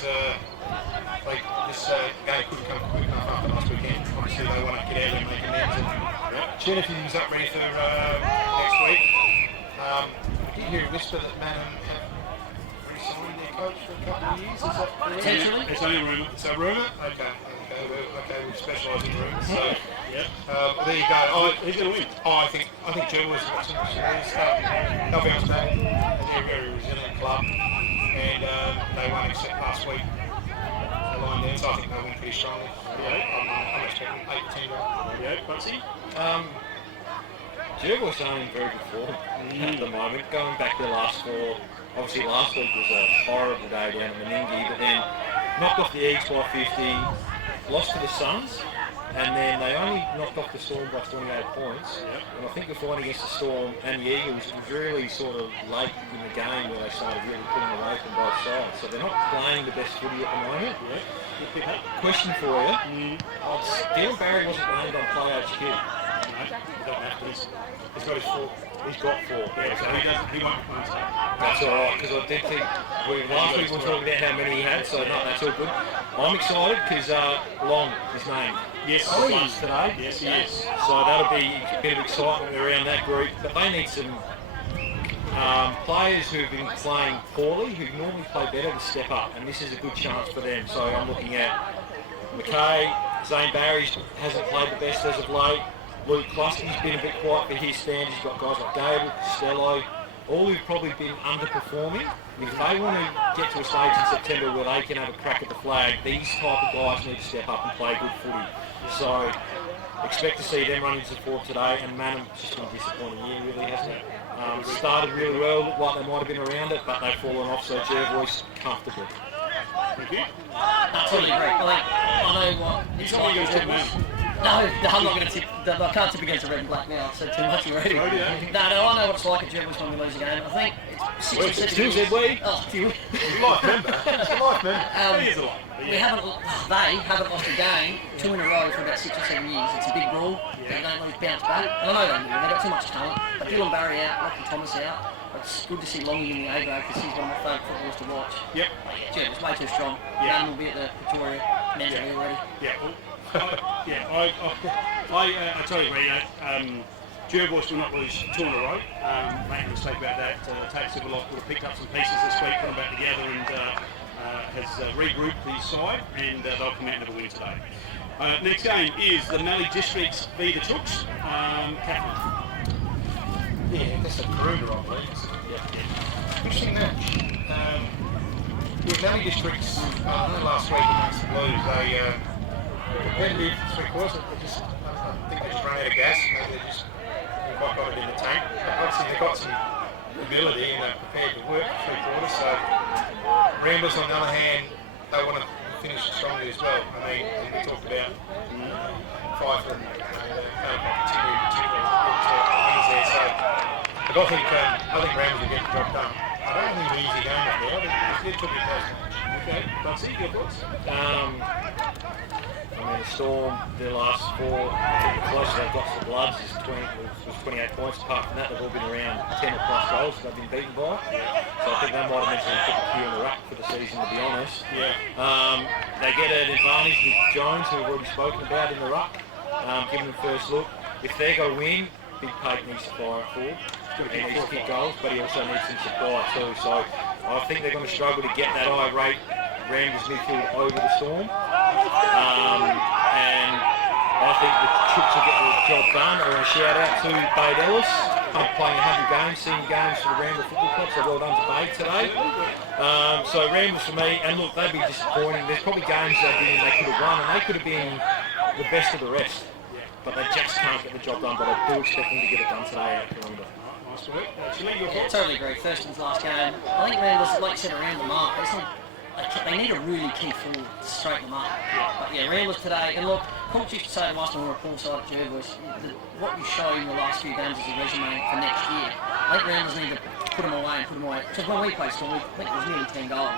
this game couldn't come quick enough after last weekend. Obviously they want to get out there and make amends. And Jennifer's up ready for next week. I did hear a whisper that Manham have re-signed their coach for a couple of years. Is that correct? Potentially. It's only a rumour. It's a rumour? Okay, we specialise in rumours. So, Yep. there you go. Who's going to win? I think Jervois has got some stuff. They'll bounce back. They're a very resilient club, and they won except last week. They lined down, so I think they'll win pretty strongly. Yeah, I'm expecting 8-10. Yeah, Butsy? Jervois are in very good form at the moment. Going back to the last four, obviously last week was a horrible day down at Meningie, but then knocked off the Eagles by 50, lost to the Suns, and then they only knocked off the Storm by 28 points. And I think the fight against the Storm and the Eagles was really sort of late in the game where they started really pulling away from both sides. So they're not playing the best footy at the moment. Question for you. Dylan Barry wasn't named on Play HQ. He's got his 4. He's got 4. Yeah, so he won't be playing. That's all right, because I did think last week we were talking about how many he had, so no, that's all good. I'm excited because Long is named. Yes, Plus today. Yes, he is. So that'll be a bit of excitement around that group. But they need some players who've been playing poorly, who normally play better, to step up, and this is a good chance for them. So I'm looking at McKay, Zane Barry hasn't played the best as of late. Luke Cluster's been a bit quiet for his standards. He's got guys like Gable, Costello, all who've probably been underperforming. If they want to get to a stage in September where they can have a crack at the flag, these type of guys need to step up and play good footy. So expect to see them run into the forward today, and Manham's just been a disappointing year, really, hasn't it? Started really well, looked like they might have been around it, but they've fallen off, so Jervois comfortably. Thank you. Absolutely agree. I know what it's like. No, I'm not going to tip. I can't tip against the red and black now. I've said too much already. No, I know what it's like at Jervois when we lose a game. I think it's 6 or 7 years. Did we? Oh, do you? Life member. It's a life member. He is a lot. They haven't lost a game 2 in a row for about 6 or 7 years. It's a big rule. They don't always bounce back. And I know they do. They've got too much talent. But Dylan Barry out, Lachlan Thomas out. it's good to see Longy in the A grade because he's one of my favourite footballers to watch. Yep. Gee, it was way too strong. Yeah. Game will be at the Victoria mentally already. Yeah. I totally agree. Jervois will not lose 2 in a row. Make no mistake about that. Tate Silverlock would have picked up some pieces this week, put them back together, and has regrouped his side, and they'll come out with a win today. Next game is the Mallee Districts v the Chooks. Catherine. Yeah, that's a Peruda, I believe. Interesting match. With Mallee Districts, I know last week against the Blues, they competitive 3/4. I think they just ran out of gas. Maybe they just quite got it in the tank. But obviously they've got some ability and they're prepared to work for 3/4. So Ramblers, on the other hand, they want to finish strongly as well. I mean, we talked about Fife and continue particularly wins there. So but I think Ramblers will get the job done. I don't think it's an easy game up there. I think it took me close. Okay, Bugsy, your thoughts? I mean, the Storm, their last 4, I think the closest they've got to the Bloods was 28 points. Apart from that, they've all been around 10 or plus goals they've been beaten by. So I think they might have mentally put the queue in the rack for the season, to be honest. Yeah. They get an advantage with Jones, who we've already spoken about in the ruck, giving them first look. If they're going to win, Big Pate needs to fire forward. He needs to kick goals, but he also needs some supply too. So I think they're going to struggle to get that irate Ramblers midfield over the Storm. And I think the Chooks will get the job done. I want to shout out to Bade Ellis, playing 100 games, senior games for the Ramblers Football Club, so well done to Bade today. So Ramblers for me, and look, they'd be disappointing. There's probably games they could have won, and they could have been the best of the rest. But they just can't get the job done, but I do expect them to get it done today out at Karoonda. Nice work. Chile, your Yeah, thoughts? totally agree. First and last game. I think Ramblers, like you said, around the mark. They need a really key forward to straighten them up. But yeah, Ramblers today, and look, Coach used to say to us when we were a poor side at Jervois, what you show in the last few games is a resume for next year. I think Ramblers need to put them away. Because when we played Storm, I think it was nearly 10 goals.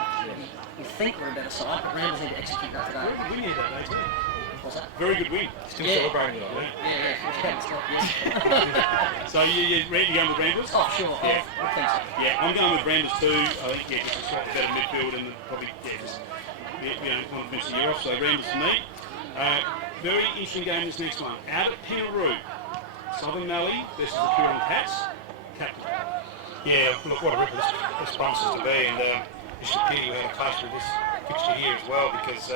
We think we're a better side, but Ramblers need to execute that today. We need that day too. What's that? Very good win. Still Yeah. celebrating it, I think. Yeah. So you ready to go with Ramblers? Oh, sure. Yeah. I think so. Yeah, I'm going with Ramblers too. I think just a slightly better midfield and probably just want to finish the year off. So Ramblers for me. Very interesting game this next one. Out at Penaroo, Southern Mallee versus the Huron Cats. Captain. Yeah, look, what a ripper this promises to be, and it's a pity we had a clash with this fixture here as well, because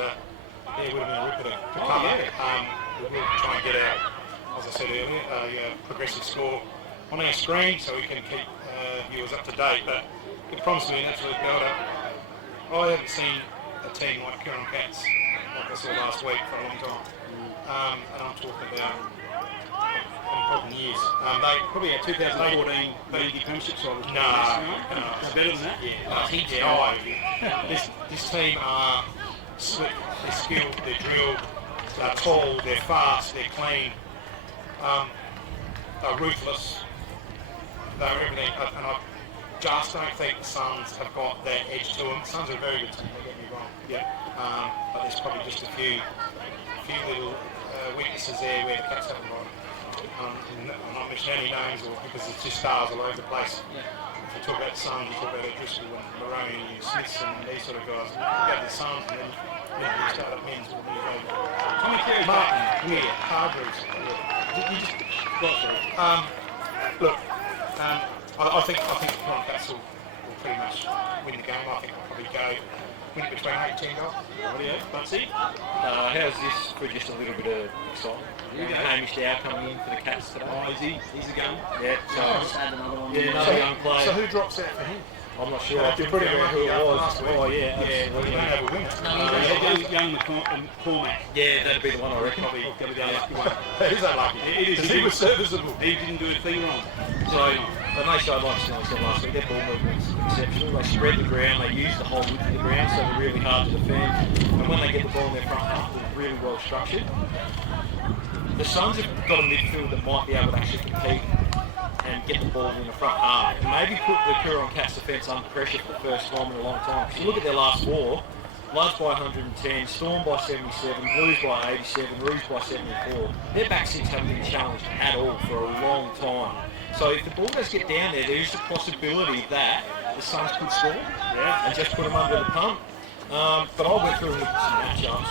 it would have been a ripper to cover. We will try and get as I said earlier, a progressive score on our screen so we can keep viewers up to date, but it promised me an absolute belter. I haven't seen a team like Huron Cats like I saw last week for a long time, and I'm talking about years. They Probably a 2014 Bendy Premiership side. No. Better than that? This team are slick, they're skilled, they're drilled, they're tall, they're fast, they're clean, they're ruthless, they're everything, and I just don't think the Suns have got that edge to them. The Suns are a very good team, don't get me wrong. But there's probably just a few little weaknesses there where the Cats haven't got it. I'm not mentioning any names because it's just stars all over the place. If you talk about the Suns, you talk about Driscoll and Maroney and Smiths and these sort of guys. You go to the Suns and then you start at men's. Tommy Carey, Martin, Weir, Hargreaves. You just look. I think the Huron Cats will pretty much win the game. I think I'll probably go win it between 8 and 10 goals. Rightio, Butsy. How's this for just a little bit of excitement? Hamish Dow coming in for the Cats today. Oh, he's a gun. Yeah, I'll just add another one. yeah, another young player. So who drops out for him? I'm not sure. Yeah, I couldn't pretty remember who it lucky was. last week. Oh yeah, Well, you absolutely. don't have a winner. Young McCormack. Yeah, that'd be the one I reckon. Probably the unlucky one. That is unlucky. It is. Because he was serviceable. He didn't do a thing wrong. So, but they showed, like Snell said last week, their ball movement's exceptional. They spread the ground, they use the whole width of the ground, so they're really hard to defend. And when they get the ball in their front half, they're really well structured. The Suns have got a midfield that might be able to actually compete and get the ball in the front half. And maybe put the Huron Cats defence under pressure for the first time in a long time. If you look at their last 4, Bloods by 110, Storm by 77, Blues by 87, Rouge by 74. Their back six haven't been challenged at all for a long time. So if the ball does get down there, there is the possibility that the Suns could score and just put them under the pump. But I went through and looked at some matchups.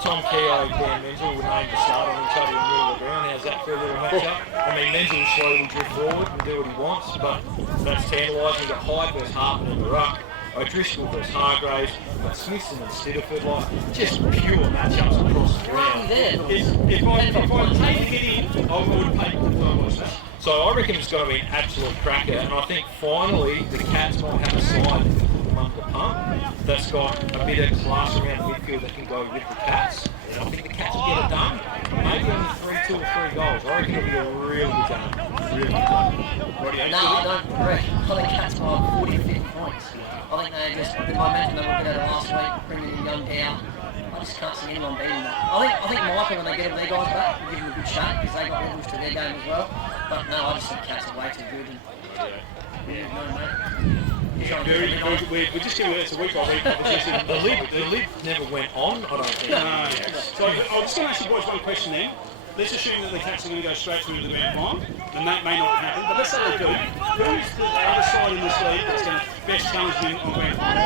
Tom Keogh, Dan Menzel were named to start on each other in the middle of the ground. How's that for a little matchup? I mean, Menzel will slowly drift forward and do what he wants, but that's tantalising. You've got Hyde versus Hartman in the ruck, O'Driscoll versus Hargraves, but Smithson and Stidiford, like, just pure matchups across the ground. If I paid to get in, I would pay for it. So I reckon it's going to be an absolute cracker, and I think finally the Cats might have a side that can put them under the pump that's got a bit of class around the midfield that can go with the Cats. And I think the Cats will get it done. Maybe only 2 or 3 goals. I reckon it'll be a really good game. Really good game. No, I don't agree. I think Cats by 40 or 50 points. I think they just, the momentum they were good at last week, bringing in young Dow. I just can't see anyone beating them. I think Michael, when they get their guys back, will give them a good shot because they got levels to their game as well. But no, I just think Cats are way too good. And, We're just going to it's a week by week competition. The lid never went on, I don't think. No. So I'm just going to ask you boys one question then. Let's assume that the Cats are going to go straight through to the grand final, and that may not happen, but let's say they do. Who's the other side in this league that's going to best challenge them on grand final?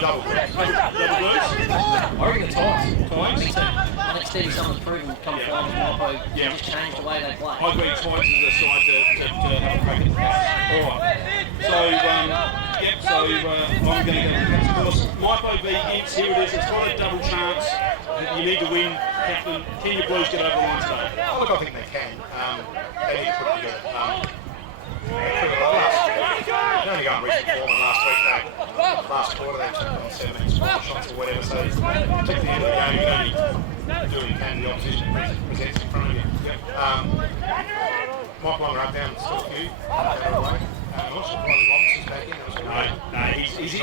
Double Blues. Double Blues? I reckon the Tigers. Tigers? I think Stevie Summers proven come from Michael, just changed the way they play. I agree Tigers is a side to have a crack at the Cats. Alright. So, I'm going to go with the Cats. Of course, Mypo v Inks, here it is. It's got a double chance. You need to win, Captain. Can your Blues get over the line today? Oh, look, I think they can. They need to put it together. They're only going recent form, and last week, last quarter, they took on 17 shots or whatever. So, took the end of the game, you can only do what you can. The opposition presents in front of you. Mike Long up down, still a few. I'm not sure Riley Robinson's back in. No,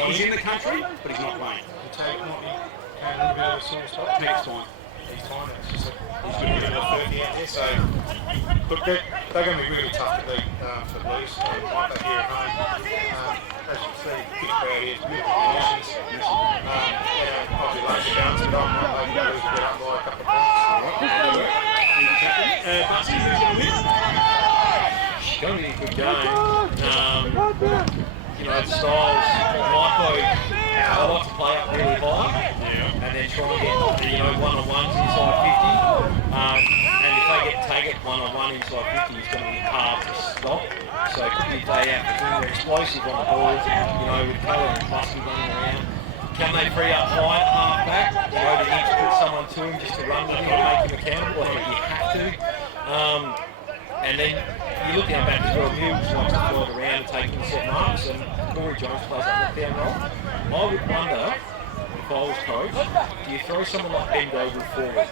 he's in the country, but he's not playing. A little bit of a sore spot. Next time. He's fine. It's just he's going to be a little 30 out there. So, look, they're going to be really tough to beat for the Blues. Like they here at home. As you can see, big crowd here, beautiful conditions. Probably loads of bounce, but I might maybe lose a bit up by a couple of points. Thank you, Captain. Butsy, who's going to win? It's going to be a good game. The styles, Michael, I like to play up really high and then try and get, one-on-ones inside 50. And if they get taken one-on-one inside 50, it's going to be hard to stop. So it could be a day out because they're explosive on the ball, with Colour and Musky running around. Can they free up high at half back? Do they need to put someone to him just to run with him and make him accountable? I think you have to. And then you look down back as well, Mills likes to float around and take intercept marks, and Corey Jones plays that left-down role. I would wonder, if I was coach, do you throw someone like Ben Dover forward?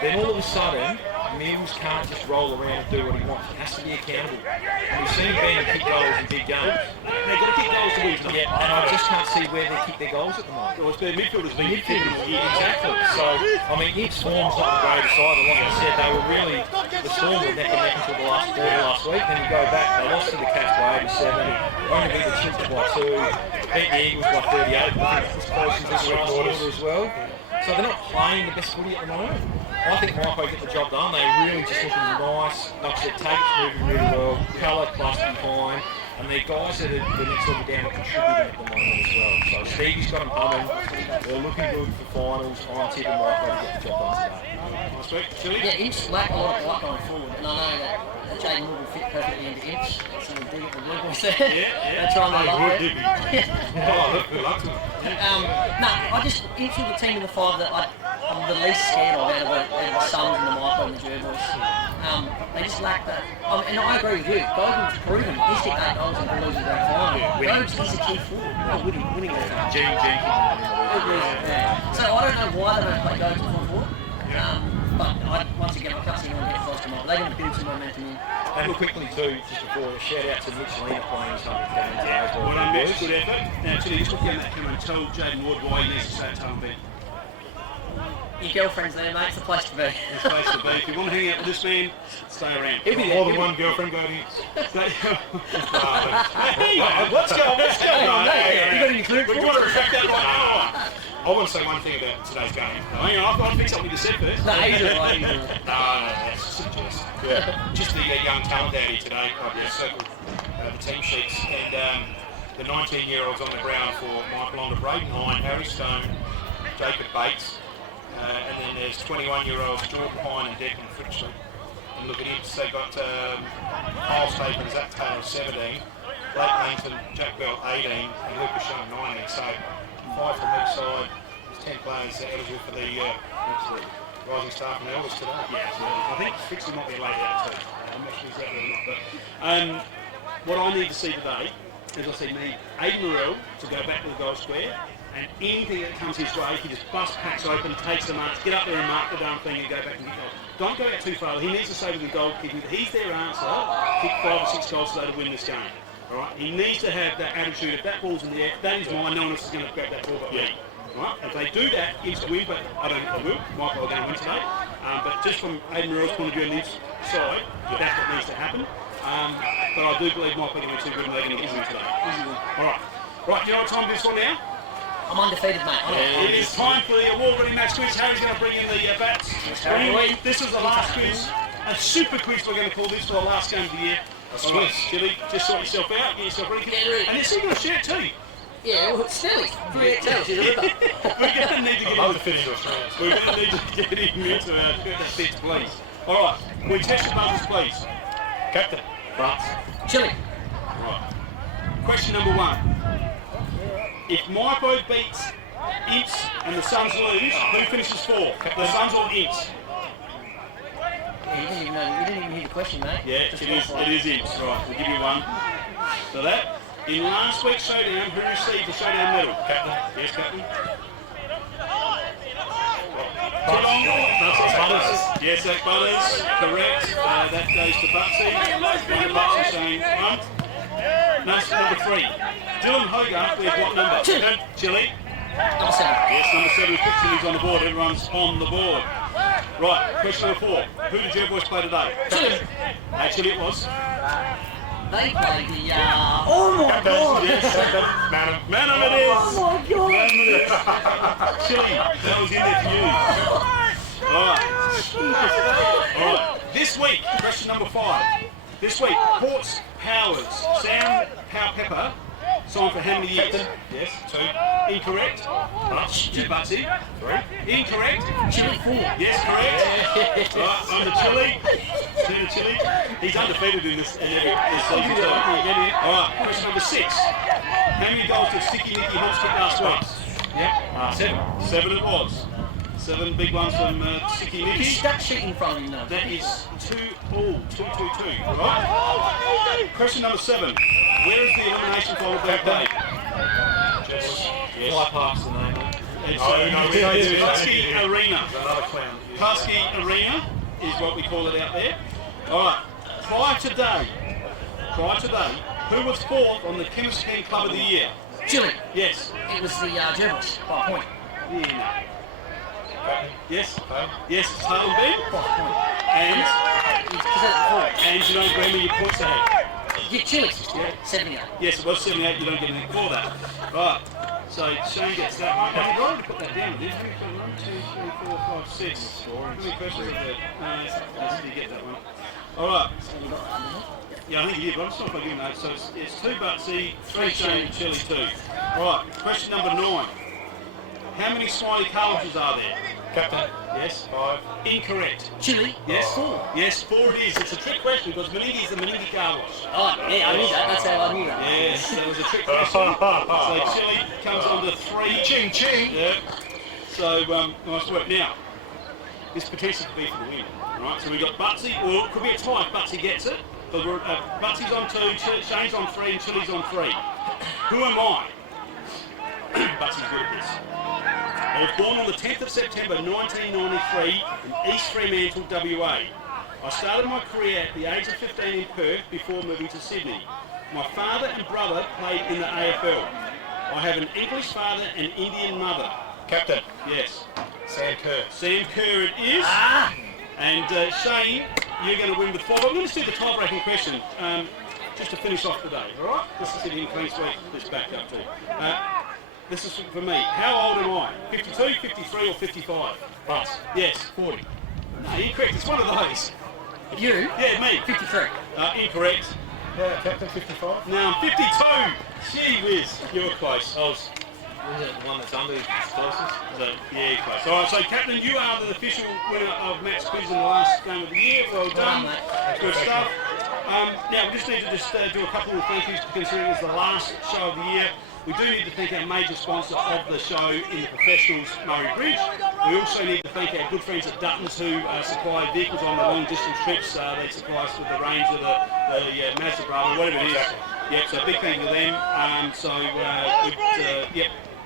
Then all of a sudden, Mills can't just roll around and do what he wants. He has to be accountable. And we've seen Ben kick goals in big games. They've got to kick goals to win. Yeah, and I just can't see where they kick their goals at the moment. Well, it's their midfielders been kicking them all year. Exactly. So, Its form's not the greatest side. And like I said, they were really, the Storm were neck and neck until the last quarter last week. Then you go back, they lost to the Cats by 87, only beat the Chiefs by 2, beat the Eagles by 38. I think that was close into the last quarter as well. So they're not playing the best footy at the moment. I think Michael get the job done. They're really just looking nice. Like I said, Tate's moving really well. Colour close behind. And they're guys that are the next level down are contributing at the moment as well. So Stevie's got them humming. They're looking good for finals. I'm tipping Michael to get the job done today. Yeah, Imps lack a lot of light going forward. And I know that Jaden Wood will fit perfectly into Imps. So we dig it the Blue Boys there. They're trying to lock it. Imps are the team in the 5 that I'm the least scared of out of the Suns and the Michael and the Gerbils. They just lack that. And I agree with you. Bogan's proven he's kicked 8 goals and loses the grand final. Bogan's is a key forward. Winning that game. So I don't know why they don't play Bogan on board. But once again, I can't see anyone get close to Michael. They're going to build some momentum in. And quickly too, just before, a shout out to Mitch Lena playing his 100th game as well. Well done, Mitch. Good effort. Now, Tilly, just look down that camera and tell Jaden Ward why he needs to stay at home, Ben. Your girlfriend's there, mate. It's the place to be. It's the place to be. If you want to hang out with this man, stay around. He'll be more than one girlfriend going in. What's going on? You've got any clue? We want to retract that right now. I want to say one thing about today's game. Hang on, I've got to fix something you said first. No, he's all right. No, suggest. Yeah. Just the young talent out here today. I've just circled the team sheets, and the 19-year-olds on the ground for Michael Onder, Braden Hine, Harry Stone, Jacob Bates, and then there's 21-year-olds Jordan Hine and Declan Fritchley. And look at him, so they've got Kyle Staper, Zach Taylor 17, Blake Langton, Jack Bell 18, and Lucas Young 19. So 5 from each side. There's 10 players eligible for the Rising Star from the Elders today. Yeah, absolutely. I think Fixie might be laid out too. I'm not sure exactly or not, but what I need to see today is I need Aidan Morrell to go back to the goal square, and anything that comes his way, he just bust packs open, takes the marks, get up there and mark the darn thing and go back and get goals. Don't go out too far. He needs to say with the goal kicking, he's their answer, kick 5 or 6 goals today to win this game. All right? He needs to have that attitude. If that ball's in the air, that is mine. No one else is going to grab that ball but me. Right? If they do that, it's a win, but I don't think they will. Michael are going to win today. But just from Aidan Morrell's point of view on this side, that's what needs to happen. But I do believe Michael are going to be too good and they're going to get win today. All right. Right, do you know what time it is for now? I'm undefeated, mate. It is time for the award-winning match quiz. Harry's going to bring in the bats. This is the last quiz. A super quiz we're going to call this for the last game of the year. All right, Chili, just sort yourself out, get yourself ready. And you're still going to share it too. Yeah, well, still, We're going to need to get Love him. the finish Australians. We're going to need to get him into that fifth, please. All right, we test your buttons, please. Captain. Butts. Chili. Right. Question number 1. If Maipo beats Imps and the Suns lose, who finishes 4? The Suns or Imps? You didn't even hear the question, mate. Yeah, Just it is Imps. Right, we'll give you 1. So that, in last week's showdown, who received the showdown medal? Captain. Yes, Captain. Butters. Yes, that's Butters. Correct. That goes to Butsy. Butsy saying 1. No, it's number 3. Dylan Hogarth with what number? Chili. Number 7. Yes, number 7. Chili's on the board. Everyone's on the board. Right, question number 4. Who did your boys play today? Chili. Actually, it was. They played the, oh my god! Man of it is. Oh my god! Chili, that was in there for you. All right. This week, question number 5. This week, Ports Powers, Sam Powell-Pepper, signed for how many years? Yes, 2. Incorrect. Butsy. 3. Incorrect. Chili 4. Yes, correct. Right, on the Chili. He's undefeated in this season too. All right, question number 6. How many goals did Sticky Nicky Hodge kick last week? Yep, 7 it was. 7 big ones from Sticky Nicky. Is that sheet in front of you now? That is 2 all, 2. Right? Question number 7. Where is the elimination final being played? Fly Park's the name. It's Husky Arena. Another clown. Husky Arena is what we call it out there. Alright, prior today, who was 4th on the Chemist King Club of the Year? Chili. Yes. It was the Germans by a point. Yeah. Yes. Tail. Yes, it's Tail and Ben. By a point. And you don't remember your points ahead. Yeah, Chili. Yeah. 78. Yes, it was 78, you don't get anything for that. Right, so Shane gets that one. Have you already put that down, did you? 1, 2, 3, 4, 5, 6. How many questions are there? No, you get that one. Alright. Yeah, I think you did, but I'm just not plugging those. So it's 2 Butsy, 3 Shane, and Chili 2. Right, question number 9. How many Smiley Carlses are there? Captain. Yes. 5. Incorrect. Chili. Yes. 4. Yes, 4 it is. It's a trick question because Meningi is the Meningi Carlos. Oh, yeah, I knew that. That's how I knew that. Yes, that was a trick question. So Chili comes on to 3. Ching ching. Yeah. So nice work. Now, this potentially could be for the win. Right. So we've got Butsy, or it could be a tie if Butsy gets it. But Butsy's on 2, Shane's on 3, and Chili's on 3. Who am I? Butsy's good at this. I was born on the 10th of September 1993 in East Fremantle, WA. I started my career at the age of 15 in Perth before moving to Sydney. My father and brother played in the AFL. I have an English father and Indian mother. Captain. Yes. Sam Kerr. Sam Kerr it is. And Shane, you're going to win with 4. But I'm going to do the tie-breaking question just to finish off the day, all right? This is sitting in clean sweep, this back up to. This is for me. How old am I? 52, 53 or 55? Butts. Yes. 40. No, you're correct. It's one of those. You? Yeah, me. 53. Incorrect. Yeah, Captain 55. Now I'm 52. Gee whiz, you were close. Was it the one that's under his closest? Yeah, close. All right, so Captain, you are the official winner of Matt's quiz in the last game of the year. Well done. Good stuff. Now we just need to do a couple of thank yous, considering it's the last show of the year. We do need to thank our major sponsor of the show in the professionals, Murray Bridge. We also need to thank our good friends at Dutton's who supply vehicles on the long distance trips. They supply us with the Ranger, the Mazda Bravo, whatever it is. Yep, so big thank you to them.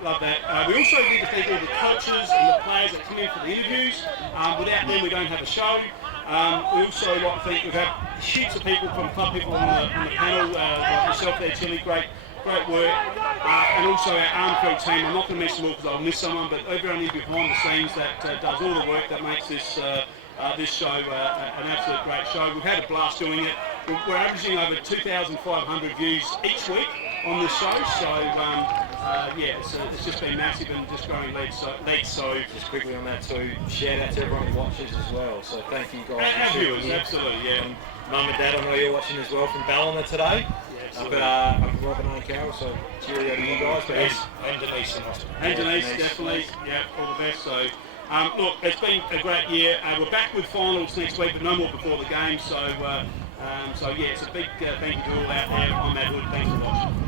Love that. We also need to thank all the coaches and the players that come in for the interviews. Without them, we don't have a show. We also like to think we've had heaps of people from club people on the panel, like yourself there, Chili, great work. And also our Armfield team. I'm not going to mention them all because I'll miss someone, but everyone in behind the scenes that does all the work that makes this show an absolute great show. We've had a blast doing it. We're averaging over 2,500 views each week on this show, so it's just been massive and just growing leads. So Just quickly on that too, shout out to everyone who watches as well. So thank you guys. our for viewers, tuning in. absolutely, yeah. Mum and Dad, I know you're watching as well from Ballina today. Up at Robin and Carol, so cheerio to you guys. But And Denise in hospital. And Denise, Denise. definitely, yeah, all the best. So, look, it's been a great year. We're back with finals next week, but no more before the game. So, it's a big thank you to all out there. I'm Matt Hood. Thanks for watching.